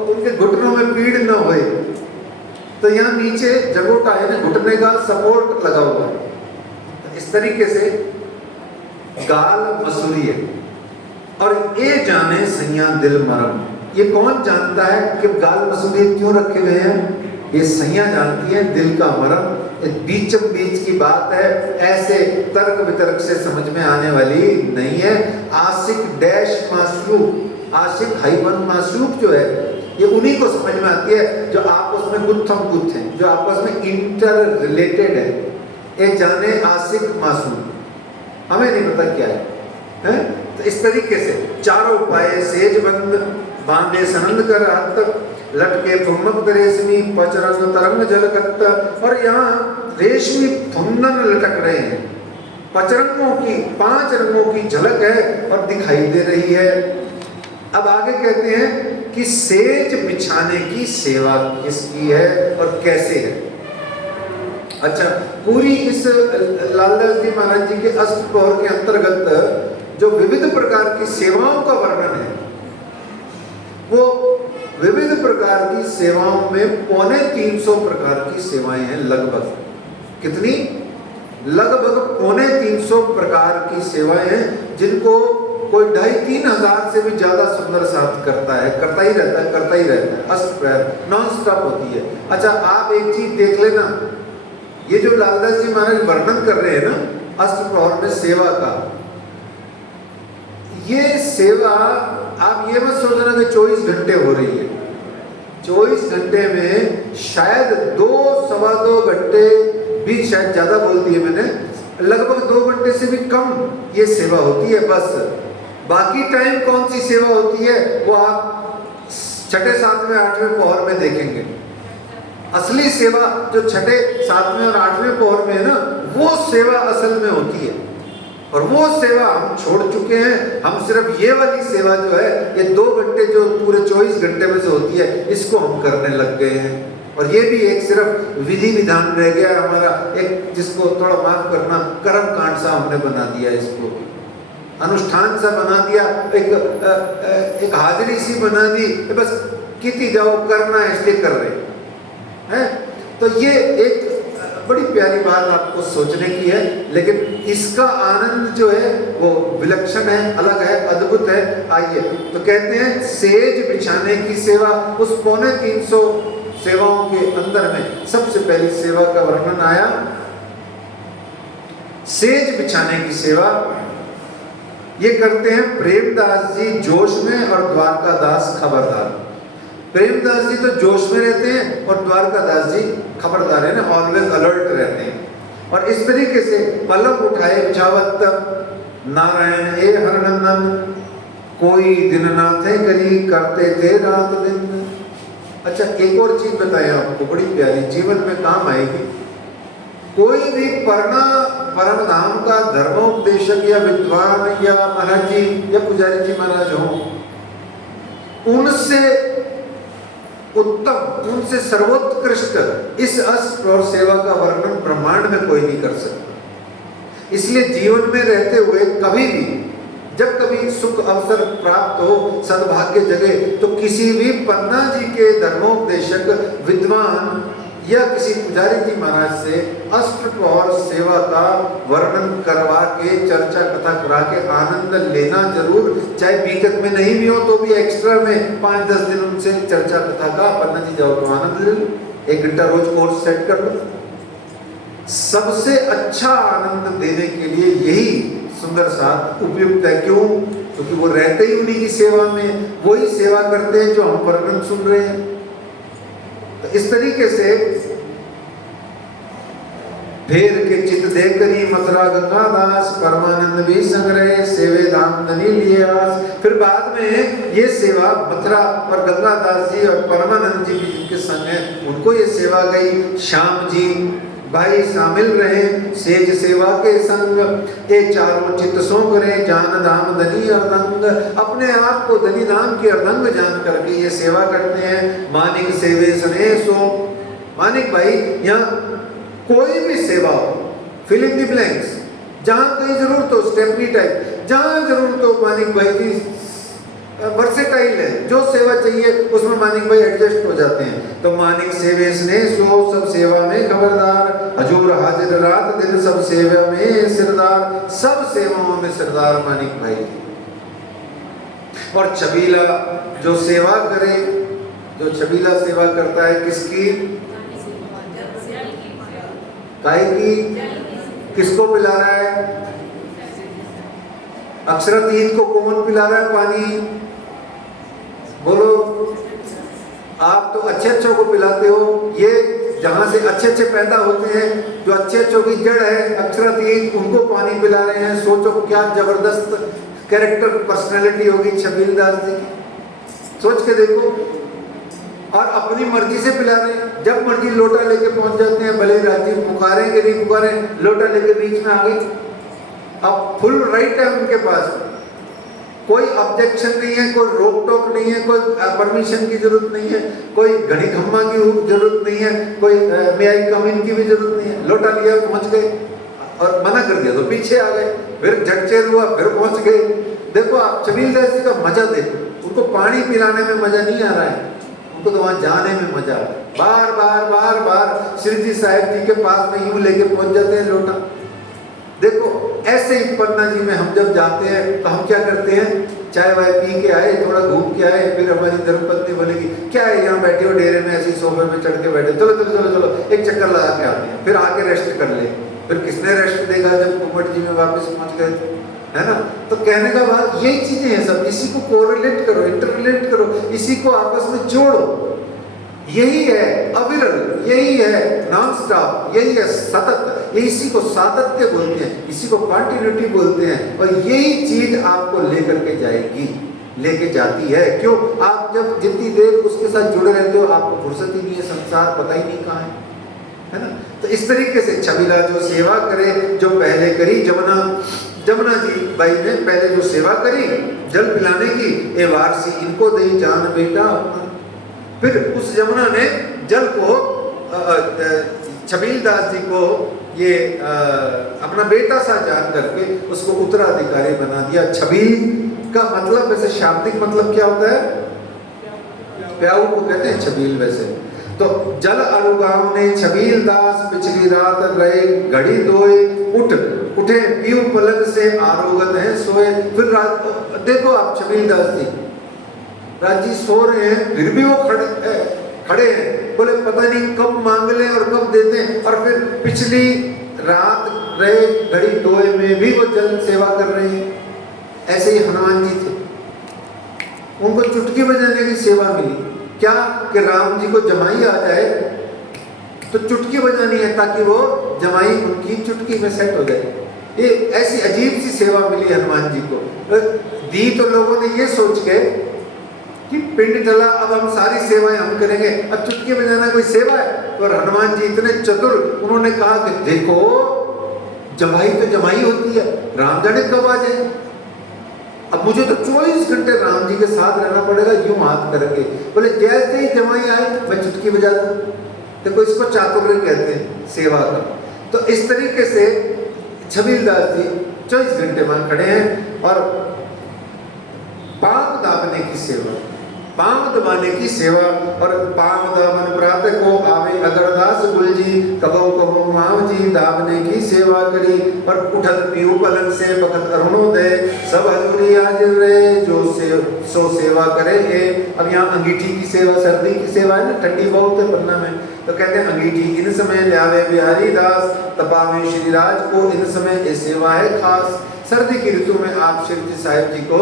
उनके घुटनों में पीड़ न होए। तो यहाँ नीचे जंगोटा है ना, घुटने का सपोर्ट लगा हुआ है। इस तरीके से गाल मसूरी है। और ये जाने सैया दिल मरम, ये कौन जानता है कि गाल मसूरी क्यों रखे गए हैं? ये सैया जानती है, दिल का मरम। बीचम बीच की बात है, ऐसे तर्क वितर्क से समझ में आने वाली नहीं है। आशिक डैश माशूक, आशिक हाइफन माशूक जो है, ये उन्हीं को समझ में आती है जो आपस में गुत्थम गुत्थ हैं, जो आपस में इंटर रिलेटेड है। ये जाने आशिक मासूम, हमें नहीं पता क्या है? तो इस तरीके से चारों पाए सेज बंद, बांधे सनंद कर हाथ, लटके फुम्मक रेशमी पचरंग तरंग जलकत्त। और यहाँ रेशमी फुंदन लटक रहे हैं, पचरंगों की 5 रंगों की झलक है और दिखाई दे रही है। अब आगे कहते हैं कि सेज बिछाने की सेवा किसकी है और कैसे है। अच्छा, पूरी इस लालदास जी महाराज जी के अष्टप्रहर के अंतर्गत जो विविध प्रकार की सेवाओं का वर्णन है, वो विविध प्रकार की सेवाओं में 350 प्रकार की सेवाएं हैं लगभग। कितनी? लगभग 350 प्रकार की सेवाएं हैं, जिनको कोई 2,500-3 हजार से भी ज्यादा सुंदर साथ करता है, करता ही रहता है। अष्टप्रहर नॉन स्टॉप होती है। अच्छा, आप एक चीज देख लेना, ये जो लालदास जी महाराज वर्णन कर रहे हैं ना अष्टप्रहर में सेवा का, ये सेवा आप ये मत सोचना कि 24 घंटे हो रही है। 24 घंटे में शायद 2-2.25 घंटे भी, शायद ज्यादा बोल दिए मैंने, लगभग 2 घंटे से भी कम ये सेवा होती है बस। बाकी टाइम कौन सी सेवा होती है वो आप 6ठे, 7वें, 8वें पहर में देखेंगे। असली सेवा जो 6ठे, 7वें और 8वें पहर में है ना, वो सेवा असल में होती है। और वो सेवा हम छोड़ चुके हैं। हम सिर्फ ये वाली सेवा जो है, ये 2 घंटे जो पूरे 24 घंटे में से होती है, इसको हम करने लग गए हैं। और ये भी एक सिर्फ विधि विधान रह गया हमारा, एक जिसको थोड़ा माफ करना कर्म कांड सा हमने बना दिया, इसको अनुष्ठान सा बना दिया, एक हाजिरी सी बना दी, बस किती जाओ करना है इसलिए कर रहे हैं। तो ये एक बड़ी प्यारी बात आपको सोचने की है, लेकिन इसका आनंद जो है वो विलक्षण है, अलग है, अद्भुत है। आइए, तो कहते हैं सेज बिछाने की सेवा। उस 350 सेवाओं के अंदर में सबसे पहली सेवा का वर्णन आया, सेज बिछाने की सेवा। ये करते हैं प्रेमदास जी जोश में और द्वारकादास खबरदार। प्रेमदास जी तो जोश में रहते हैं और द्वारकादास जी खबरदार है ना, ऑलवेज अलर्ट रहते हैं। और इस तरीके से पलक उठाए बिछावत नारायण ए हरनंदन, कोई दिन ना थे करी करते थे रात दिन। अच्छा, एक और चीज बताएं आपको, बड़ी प्यारी, जीवन में काम आएगी। कोई भी परम धाम का धर्मोपदेशक या विद्वान या महाराज जी या पुजारी जी महाराज हो, उनसे उत्तम, उनसे सर्वोत्कृष्ट इस अष्टप्रहर सेवा का वर्णन ब्रह्मांड में कोई नहीं कर सकता। इसलिए जीवन में रहते हुए कभी भी, जब कभी सुख अवसर प्राप्त हो, सद्भाग्य जगे, तो किसी भी पन्ना जी के धर्मोपदेशक विद्वान या किसी पुजारी जी महाराज से अष्टप्रहर सेवा का वर्णन करवा के, चर्चा कथा करा के आनंद लेना जरूर। चाहे बीतक में नहीं भी हो तो भी एक्स्ट्रा में 5-10 दिन उनसे चर्चा कथा का, पन्ना जी जाओ तो आनंद ले लो, 1 घंटा रोज कोर्स सेट कर लो। सबसे अच्छा आनंद देने के लिए यही सुंदर साथ उपयुक्त है। क्यों? क्योंकि वो रहते ही उन्हीं की सेवा में, वही सेवा करते हैं जो हम वर्णन सुन रहे हैं। तो इस तरीके से फेर के चित देखरी मथुरा गंगादास, परमानंद भी संग्रह सेवे धाम धनी लिए आस। फिर बाद में ये सेवा मथुरा और गंगादास जी और परमानंद जी भी जिनके संग हैं, उनको ये सेवा गई। श्याम जी भाई शामिल रहे सेज सेवा के संग, ये चारों चित्त सो करे जान धाम धनी अर्धंग। अपने आप को धनी धाम के अर्धंग जान करके ये सेवा करते हैं। मानिक सेवे सने सो, मानिक भाई यहाँ कोई भी सेवा हो, फिल इन द ब्लैंक्स, जहाँ कहीं जरूरत हो, स्टेपनी टाइप, जहाँ जरूरत हो मानिक भाई की वर्सेटाइल है, जो सेवा चाहिए उसमें मानिक भाई एडजस्ट हो जाते हैं। तो मानिक सेवे स्नेह सो, सब सेवा में खबरदार, हजूर हाजिर रात दिन सब सेवा में सिरदार। सब सेवाओं में सिरदार मानिक भाई। और छबीला जो सेवा करे, जो छबीला सेवा करता है, किसकी? गाय की। किसको पिला रहा है? अक्षरातीत को कौन पिला रहा है पानी? बोलो। आप तो अच्छे अच्छों को पिलाते हो, ये जहाँ से अच्छे अच्छे पैदा होते हैं, जो अच्छे अच्छों की जड़ है अक्षरातीत, उनको पानी पिला रहे हैं। सोचो क्या जबरदस्त कैरेक्टर पर्सनैलिटी होगी छबील दास जी की, सोच के देखो। और अपनी मर्जी से पिला रहे हैं, जब मर्जी लोटा लेके पहुंच जाते हैं, भले राजीव पुकारें कि नहीं पुकारें, लोटा लेके बीच में आ गई। अब फुल राइट है उनके पास। कोई ऑब्जेक्शन नहीं है, कोई रोक टोक नहीं है, कोई परमिशन की जरूरत नहीं है, कोई घड़ी खम्मा की जरूरत नहीं है, कोई मे आई कम इन की भी जरूरत नहीं है। लोटा लिया, पहुंच गए, और मना कर दिया तो पीछे आ गए, फिर झटचेर हुआ, फिर पहुंच गए। देखो आप छबील दास जी का मजा देखो, उनको पानी पिलाने में मजा नहीं आ रहा है, उनको तो वहां जाने में मजा आ रहा है। बार बार बार बार श्री जी साहिब जी के पास में यूं लेके पहुंच जाते हैं लोटा। देखो ऐसे ही पन्ना जी में हम जब जाते हैं तो हम क्या करते हैं, चाय वाय पी के आए, थोड़ा घूम के आए, फिर हमारी धर्मपत्नी बोलेगी क्या है यहाँ बैठे हो डेरे में ऐसे सोफे में चढ़ के बैठे, चलो चलो चलो चलो एक चक्कर लगा के आते हैं, फिर आके रेस्ट कर ले। फिर किसने रेस्ट देगा जब कुम्मट जी में वापस पहुंच गए थे, है ना। तो कहने का बात यही चीजें हैं सब, इसी को कोरिलेट करो, इंटररिलेट करो, इसी को आपस में जोड़ो। यही है अविरल, यही है नॉन स्टॉप, यही है सतत, इसी को सातत्य बोलते हैं, इसी को कंटिन्यूटी बोलते हैं। और यही चीज आपको लेकर के जाएगी, लेके जाती है। क्यों? आप जब जितनी देर उसके साथ जुड़े रहते हो आपको फुर्सत ही नहीं है, संसार पता ही नहीं कहाँ है ना। तो इस तरीके से छबीला जो सेवा करे, जो पहले करी जमुना जी बाई ने पहले जो सेवा करी जल पिलाने की, ए वारसी इनको दई जान बेटा। फिर उस जमुना ने जल को छबील दास जी को ये अपना बेटा सा जान करके उसको उत्तराधिकारी बना दिया। छबील का मतलब वैसे शाब्दिक मतलब क्या होता है? प्याऊ को कहते हैं छबील वैसे। तो जल अरुगाव ने छबील दास पिछली रात रहे घड़ी दोए, उठे पीऊ पलंग से आरोगत है सोए। फिर रात देखो आप छबील दास जी रात जी सो रहे हैं, फिर भी वो खड़े हैं, बोले पता नहीं कब मांग लें और कब देते हैं। और फिर पिछली रात रहे घड़ी दोए में भी वो जल सेवा कर रहे हैं। ऐसे ही हनुमान जी थे, उनको चुटकी बजाने की सेवा मिली। क्या कि राम जी को जमाई आ जाए तो चुटकी बजानी है ताकि वो जमाई उनकी चुटकी में सेट हो जाए। ये ऐसी अजीब सी सेवा मिली हनुमान जी को। दी तो लोगों ने ये सोच के कि पिंड चला, अब हम सारी सेवाएं हम करेंगे, अब चुटकी बजाना कोई सेवा है? और हनुमान जी इतने चतुर, उन्होंने कहा कि देखो जमाई तो जमाई होती है, राम जाने कब आ जाए, अब मुझे तो 24 घंटे राम जी के साथ रहना पड़ेगा, यूं हाथ करके। बोले जैसे ही जमाई आए मैं चुटकी बजा दूं। देखो इसको चातुर्य कहते हैं सेवा का। तो इस तरीके से छबील दास जी 24 घंटे वहां खड़े हैं और पांव दाबने की सेवा, पांव दबाने की सेवा। और पांव दाबन प्रातः को आवे अगरदास गुलजी, कबो कबो माव जी दाबने की सेवा करी। और उठत पीऊ पलंग से बखत अरुणोदय, सब हजूरी हाजिर रहे जो सो सेवा करे। अब यहाँ अंगीठी की सेवा, सर्दी की सेवा है ना, ठंडी बहुत है पन्ना में, तो कहते हैं अंगीठी इन समय ल्यावे बिहारी दास, तपावे श्रीराज को इन समय ये सेवा है खास। सर्दी की ऋतु में आप श्री जी साहिब जी को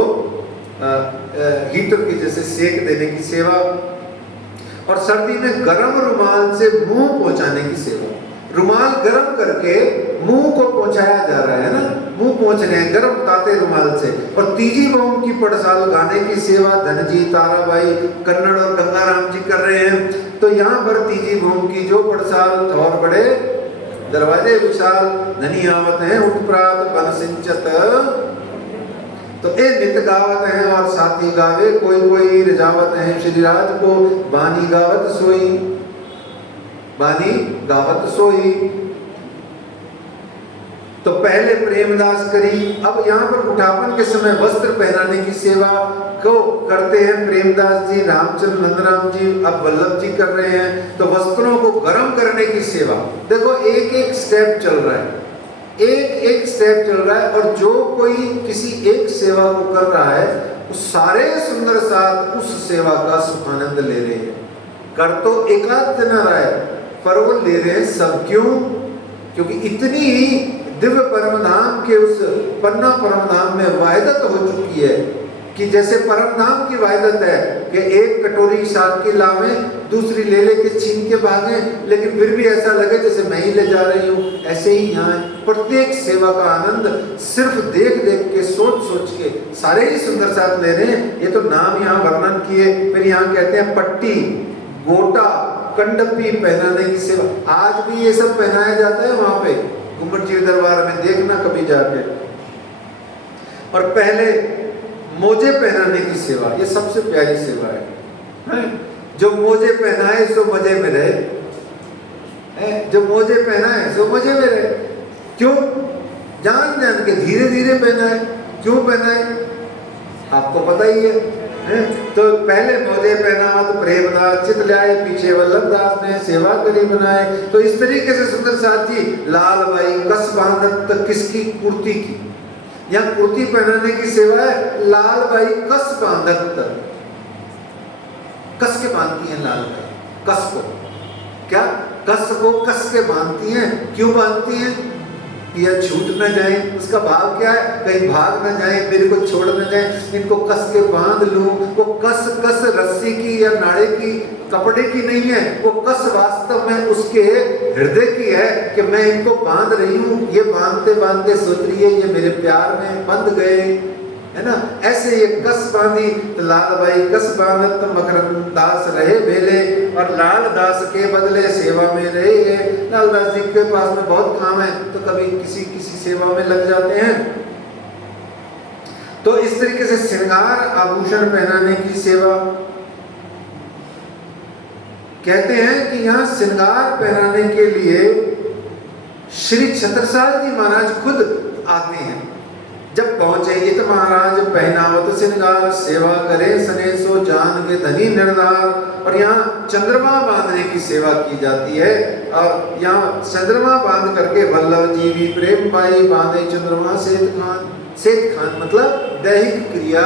हीटर की जैसे सेक देने की सेवा। और सर्दी में गर्म रुमाल से मुंह पहुंचाने की सेवा। रुमाल गर्म करके मुंह को पहुंचाया जा रहा है ना, मुंह पहुंच रहे हैं गर्म ताते रुमाल से। और तीजी बहू की पड़साल गाने की सेवा धनजी ताराबाई कन्नड़ और गंगाराम जी कर रहे हैं। तो यहाँ पर तीजी बहू की जो पड़साल थोर बड़े दरवाजे विशाल, धनी आवत है उत्प्रात बन सिंचत। तो ए नित गावत है और साथी गावे कोई कोई, रिजावत है श्रीराज को बानी गावत सोई, बानी गावत सोई। तो पहले प्रेमदास करी। अब यहाँ पर उठापन के समय वस्त्र पहनाने की सेवा को करते हैं प्रेमदास जी, रामचंद्र नंदराम जी, अब वल्लभ जी कर रहे हैं। तो वस्त्रों को गर्म करने की सेवा। देखो एक एक स्टेप चल रहा है, एक एक स्टेप चल रहा है। और जो कोई किसी एक सेवा को कर रहा है उस सारे सुंदर साथ उस सेवा का सुख आनंद ले रहे हैं। कर तो एकाध जना रहा है पर वो ले रहे हैं सब। क्यों? क्योंकि इतनी दिव्य परम धाम के उस पन्ना परम धाम में वाहिदत हो चुकी है कि जैसे परम धाम की वाहिदत है कि एक कटोरी शाक की लावें, दूसरी ले लेके छीन के भागे, लेकिन फिर भी ऐसा लगे जैसे मैं ही ले जा रही हूँ। ऐसे ही यहाँ प्रत्येक सेवा का आनंद सिर्फ देख देख के, सोच सोच के सारे ही सुंदर साथ ले रहे हैं। ये तो नाम यहाँ वर्णन किए। फिर यहाँ कहते हैं पट्टी, गोटा, कंडपी पहनाने की सेवा। आज भी ये सब पहनाया जाता है वहां पे गुम्बद जी दरबार में, देखना कभी जाके। और पहले मोजे पहनाने की सेवा, ये सबसे प्यारी सेवा है। जो मोजे पहनाए सो मजे में रहे, जो मोजे पहनाए सो मजे में रहे। क्यों? जान जान के धीरे धीरे पहनाए। क्यों पहनाए? आपको पता ही है। तो पहले मोजे पहना तो प्रेमदास चित लाए, पीछे वल्लभदास ने सेवा करी बनाए। तो इस तरीके से सुंदर साथ जी लाल भाई कस बांधत किसकी? कुर्ती की। यहाँ कुर्ती पहनाने की सेवा है, लाल भाई कस बांधत, कस के बांधती हैं लाल भाई, कस को। क्या? कस को कस के बांधती हैं। क्यों बांधती हैं? कि यह छूट न जाए। उसका भाव क्या है? कहीं भाग न जाए, मेरे को छोड़ न जाए, इनको कस के बांध लूं। वो कस कस रस्सी की या नाड़े की, कपड़े की नहीं है। वो कस वास्तव में उसके हृदय की है कि मैं इनको बांध रही हूं। ये बांधते बांधते सोच रही है ये मेरे प्यार में बंध गए, है ना। ऐसे ये कस बांधी तो लाल भाई कस बांधत मकरंद दास रहे बेले, और लाल दास के बदले सेवा में रहे। लाल दास जी के पास में बहुत काम है तो कभी किसी किसी सेवा में लग जाते हैं। तो इस तरीके से श्रृंगार आभूषण पहनाने की सेवा। कहते हैं कि यहाँ श्रृंगार पहनाने के लिए श्री छत्रसाल जी महाराज खुद आते हैं। जब पहुंचे इत महाराज पहनावत श्रृंगार, सेवा करे सने सो जान के धनी निर्धार। और यहाँ चंद्रमा बांधने की सेवा की जाती है। और यहाँ चंद्रमा बांध करके वल्लभ जी भी प्रेम पाई, बांधे चंद्रमा सेत खान। सेत खान मतलब दैहिक क्रिया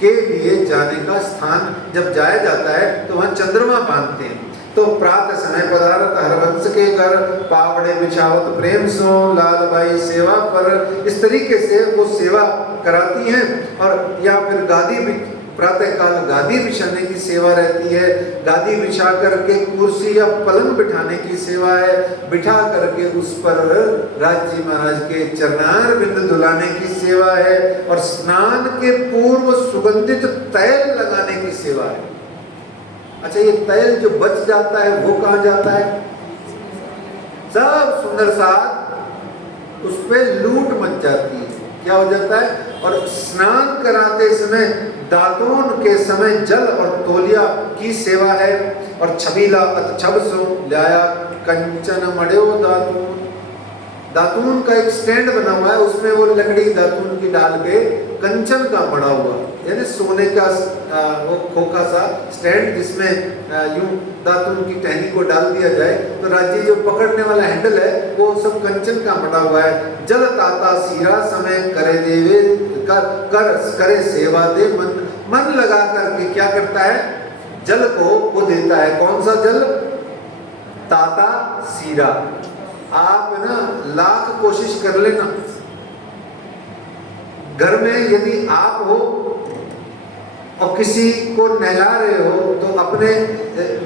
के लिए जाने का स्थान जब जाया जाता है तो वहाँ चंद्रमा बांधते हैं। तो प्रातः समय पदार्थ हरवंश के घर, पावड़े बिछावत प्रेम सो, लाल बाई सेवा पर। इस तरीके से वो सेवा कराती हैं। और या फिर गादी भी, प्रातः काल गादी बिछाने की सेवा रहती है। गादी बिछा करके कुर्सी या पलंग बिठाने की सेवा है। बिठा करके उस पर राज जी महाराज के चरणार बिंद धुलाने की सेवा है। और स्नान के पूर्व सुगंधित तैल लगाने की सेवा है। अच्छा, ये तैल जो बच जाता है वो कहाँ जाता है? सब सुंदर साथ उस पे लूट मच जाती है। क्या हो जाता है? और स्नान कराते समय दातून के समय जल और तौलिया की सेवा है। और छबीला अत छब सो लाया कंचन मड़ो दातून। दातून का एक स्टैंड बना हुआ है, उसमें वो लकड़ी दातून की डाल के कंचन का मड़ा हुआ, यानी सोने का वो खोखा सा स्टैंड जिसमें यूं दातून की टहनी को डाल दिया जाए तो राज्य जो पकड़ने वाला हैंडल है वो सब कंचन का मड़ा हुआ है। जल ताता सीरा समय करे देवे कर करे सेवा दे मन। मन लगा करके क्या करता है? जल को वो देता है। कौन सा जल? ताता सीरा। आप ना लाख कोशिश कर लेना, घर में यदि आप हो और किसी को नहला रहे हो तो अपने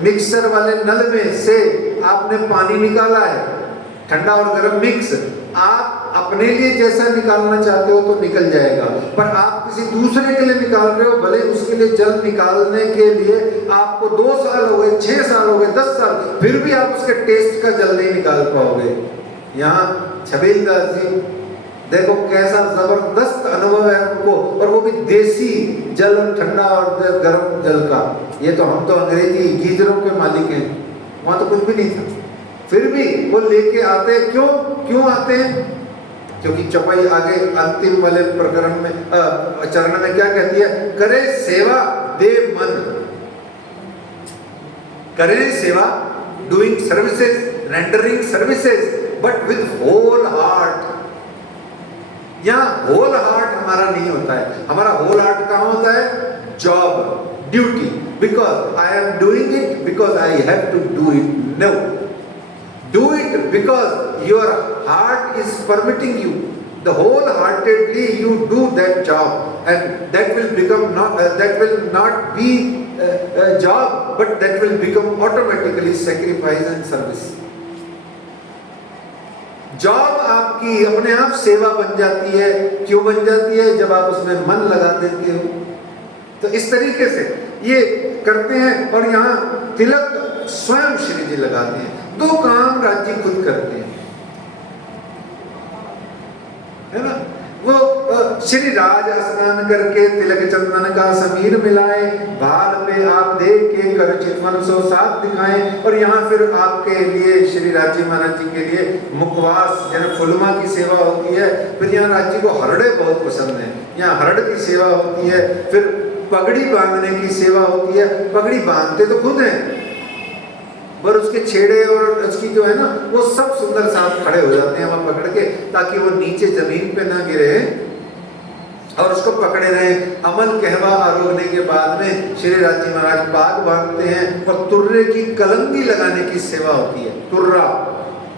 मिक्सर वाले नल में से आपने पानी निकाला है, ठंडा और गर्म मिक्स। आप अपने लिए जैसा निकालना चाहते हो तो निकल जाएगा, पर आप किसी दूसरे के लिए निकाल रहे हो, भले उसके लिए जल निकालने के लिए आपको 2 साल हो गए, 6 साल हो गए, 10 साल, फिर भी आप उसके टेस्ट का जल नहीं निकाल पाओगे। यहाँ छबीलदास जी देखो कैसा जबरदस्त अनुभव है उनको, और वो भी देसी जल, ठंडा और गर्म जल का। ये तो हम तो अंग्रेजी गीजरों के मालिक हैं, वहां तो कुछ भी नहीं था, फिर भी वो लेके आते। क्यों आते हैं? क्योंकि चौपाई आगे अंतिम वाले प्रकरण में चरण में क्या कहती है? करे सेवा दे मन। करे सेवा, doing services, rendering services, but with whole heart. यहाँ होल हार्ट हमारा नहीं होता है। हमारा होल हार्ट कहाँ होता है? Job, duty, because I am doing it because I have to do it. No, do it because your heart is permitting you. The wholeheartedly you do that job, and that will become that will not be a job, but that will become automatically sacrifice and service. Job आपकी अपने आप सेवा बन जाती है। क्यों बन जाती है? जब आप उसमें मन लगा देते हो। तो इस तरीके से ये करते हैं। और यहाँ तिलक स्वयं श्री जी लगाते हैं। 2 काम राज्य खुद करते हैं, है ना। वो श्री राज स्नान करके तिलक चंदन का समीर मिलाए, भाल पे आप देख के कर चितवन सो साथ दिखाएं। और यहाँ फिर आपके लिए श्री राज जी महाराज जी के लिए मुखवास यानी फुलमा की सेवा होती है। फिर यहाँ राज जी को हरड़े बहुत पसंद है, यहाँ हरड़ की सेवा होती है। फिर पगड़ी बांधने की सेवा होती है। पगड़ी बांधते तो खुद हैं, पर उसके छेड़े और उसकी जो है ना वो सब सुंदर साथ खड़े हो जाते हैं वहां पकड़ के, ताकि वो नीचे जमीन पे ना गिरे और उसको पकड़े रहे। अमल कहवा आरोगने के बाद में श्री राज जी महाराज पाग बांधते हैं और तुर्रे की कलंगी लगाने की सेवा होती है। तुर्रा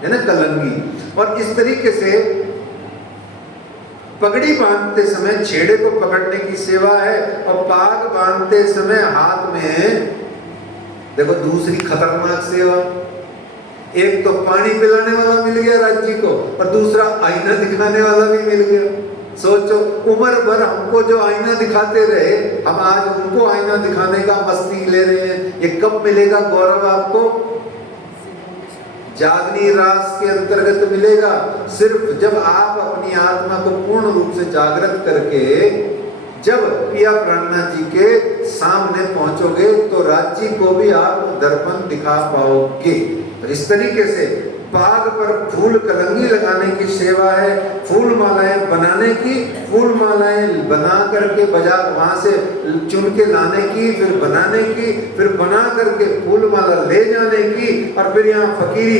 है ना कलंगी। और इस तरीके से पगड़ी बांधते समय छेड़े को पकड़ने की सेवा है। और पाग बांधते समय हाथ में देखो दूसरी खतरनाक सेवा, एक तो पानी पिलाने वाला मिल गया राज जी को और दूसरा आईना दिखाने वाला भी मिल गया। सोचो उम्र भर हमको जो आईना दिखाते रहे, हम आज उनको आईना दिखाने का मस्ती ले रहे हैं। ये कब मिलेगा गौरव आपको? जागनी रास के अंतर्गत मिलेगा। सिर्फ जब आप अपनी आत्मा को पूर्ण रूप से जागृत करके जब पिया प्राणनाथ जी के सामने पहुंचोगे तो राज जी को भी आप दर्पण दिखा पाओगे। इस तरीके से पाग पर फूल कलंगी लगाने की सेवा है। फूल मालाएं बनाने की, फूल मालाएं बना करके बाजार वहां से चुन के लाने की, फिर बनाने की, फिर बना करके फूल माला ले जाने की। और फिर यहाँ फकीरी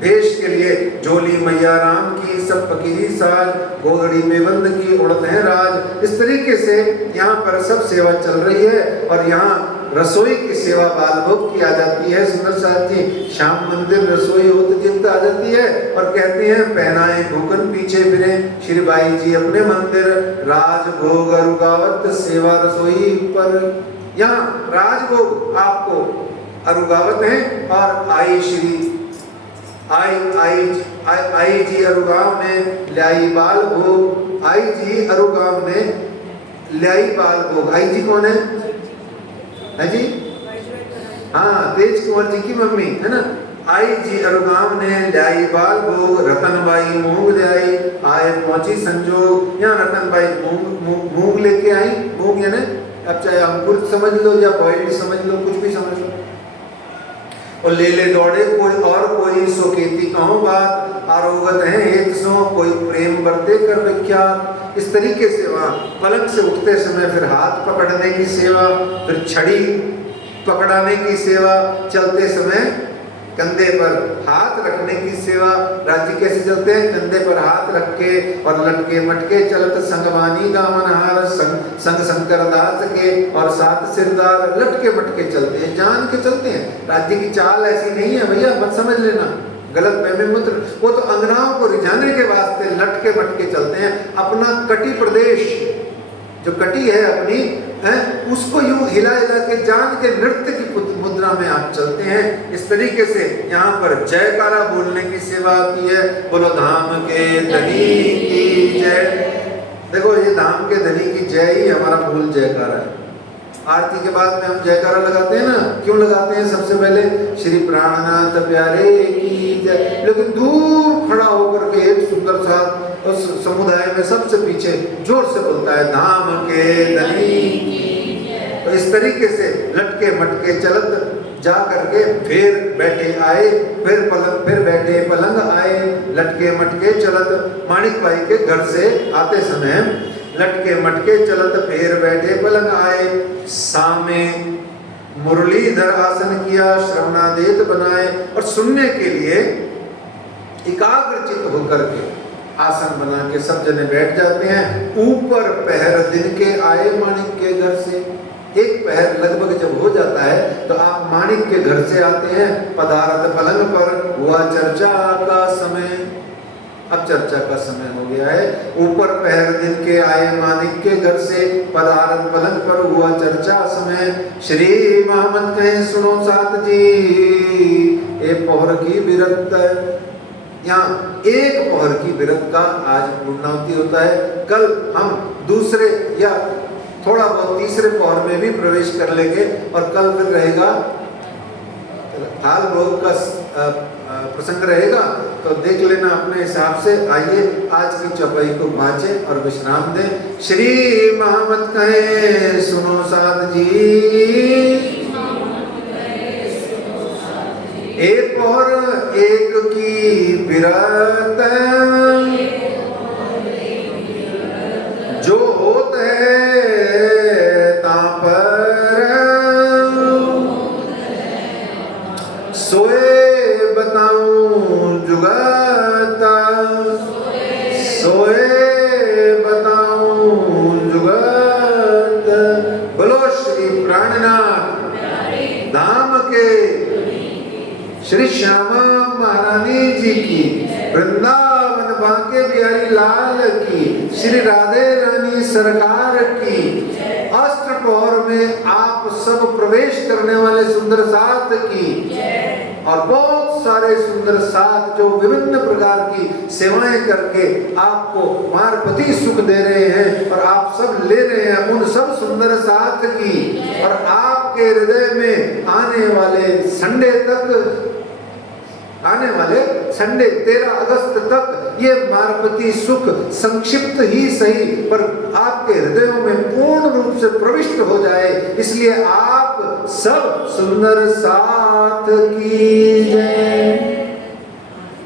भेष के लिए झोली मैया राम की, सब फकीरी साज, गोगड़ी मेबंद की उड़त है राज। इस तरीके से यहाँ पर सब सेवा चल रही है। और यहाँ रसोई की सेवा बाल भोग की आ जाती है। सुंदर साथ जी श्याम मंदिर रसोई होती चिंत आ जाती है और कहती हैं पहनाए भूखन पीछे फिरे श्री बाई जी अपने मंदिर, राजभोग अरुगावत सेवा रसोई पर। यहाँ राजभोग आपको अरुगावत है और आई जी अरुगाव ने ल्याई बाल भोग, आई जी अरुगाव ने ल्याई बाल भोग। आई जी कौन है जी? हाँ, तेज कुंवर जी की मम्मी है ना। आई जी अरुगाव ने ल्याई बाल भोग, रतनबाई मूंग ले आई, आए पहुंची संजोग। यहाँ रतनबाई मूंग लेके आई। मूंग यानी अब चाहे अंकुर समझ लो या बॉइल्ड समझ लो, कुछ भी समझ लो। और ले दौड़े कोई सोकेती कहो बात, आरोगत है एक सो कोई प्रेम बरते कर विख्यात। इस तरीके से वहाँ पलंग से उठते समय फिर हाथ पकड़ने की सेवा, फिर छड़ी पकड़ाने की सेवा, चलते समय कंधे पर हाथ रखने की सेवा। राज्य कैसे चलते हैं? कंधे पर हाथ रख के और लटके मटके चलत संगवानी गावनहार, संग शंकर दास के और सात सिरदार। लटके मटके चलते हैं, जान के चलते हैं। राज्य की चाल ऐसी नहीं है भैया, मत समझ लेना, गलत फहमी मत। वो तो अंगनाओं को रिझाने के वास्ते लटके मटके चलते हैं। अपना कटी प्रदेश जो कटी है अपनी है, उसको यूं हिला हिला के जान के नृत्य की मुद्रा में आप चलते हैं। इस तरीके से यहाँ पर जयकारा बोलने की सेवा आती है। बोलो धाम के धनी की जय। देखो ये धाम के धनी की जय ही हमारा मूल जयकारा है। आरती के बाद में हम जयकारा लगाते हैं ना, क्यों लगाते हैं? सबसे पहले श्री प्राणनाथ प्यारे की जय। लेकिन दूर खड़ा होकर के एक सुंदर सा उस समुदाय में सबसे पीछे जोर से बोलता है धाम के धनी। तो इस तरीके से लटके मटके चलत जा करके फिर बैठे आए, फिर बैठे पलंग आए, लटके मटके चलत। माणिक भाई के घर से आते समय लटके मटके चलत फिर बैठे पलंग आए। सामे मुरलीधर आसन किया, श्रवणादेत बनाए। और सुनने के लिए एकाग्रचित होकर के आसन बना के सब जने बैठ जाते हैं। ऊपर पहर दिन के आए माणिक के घर से। एक पहर लगभग जब हो जाता है तो आप माणिक के घर से आते हैं। पदार्थ पलंग पर हुआ चर्चा का समय। अब चर्चा का समय हो गया है। ऊपर पहर दिन के आए माणिक के घर से, पदार्थ पलंग पर हुआ चर्चा समय। श्री मोहम्मद कहे सुनो साथ जी, ए पौर की विरत। यहाँ एक पौर की विरत का आज पूर्णाहुति होता है। कल हम दूसरे या थोड़ा बहुत तीसरे पौर में भी प्रवेश कर लेंगे। और कल फिर रहेगा थाल भोग का प्रसंग रहेगा। तो देख लेना अपने हिसाब से। आइए आज की चौपाई को बाँचें और विश्राम दें। श्री महामत कहे सुनो साध जी, एक और एक की बिरत, जो होत है तापर, सोए बताऊं जुगत, सोए बताऊं जुगत। बोलो श्री प्राणनाथ धाम के श्री श्यामा महारानी जी की, वृंदावन बांके बिहारी लाल की, श्री राधे रानी सरकार की। अष्टप्रहर में आप सब प्रवेश करने वाले सुंदर साथ की, और बहुत सारे सुंदर साथ जो विभिन्न प्रकार की सेवाएं करके आपको मार्पति सुख दे रहे हैं और आप सब ले रहे हैं, उन सब सुंदर साथ की। और आपके हृदय में आने वाले संडे तक, आने वाले संडे 13 अगस्त तक ये मार्पति सुख संक्षिप्त ही सही पर आपके हृदयों में पूर्ण रूप से प्रविष्ट हो जाए, इसलिए आप सब सुंदर साथ की जय।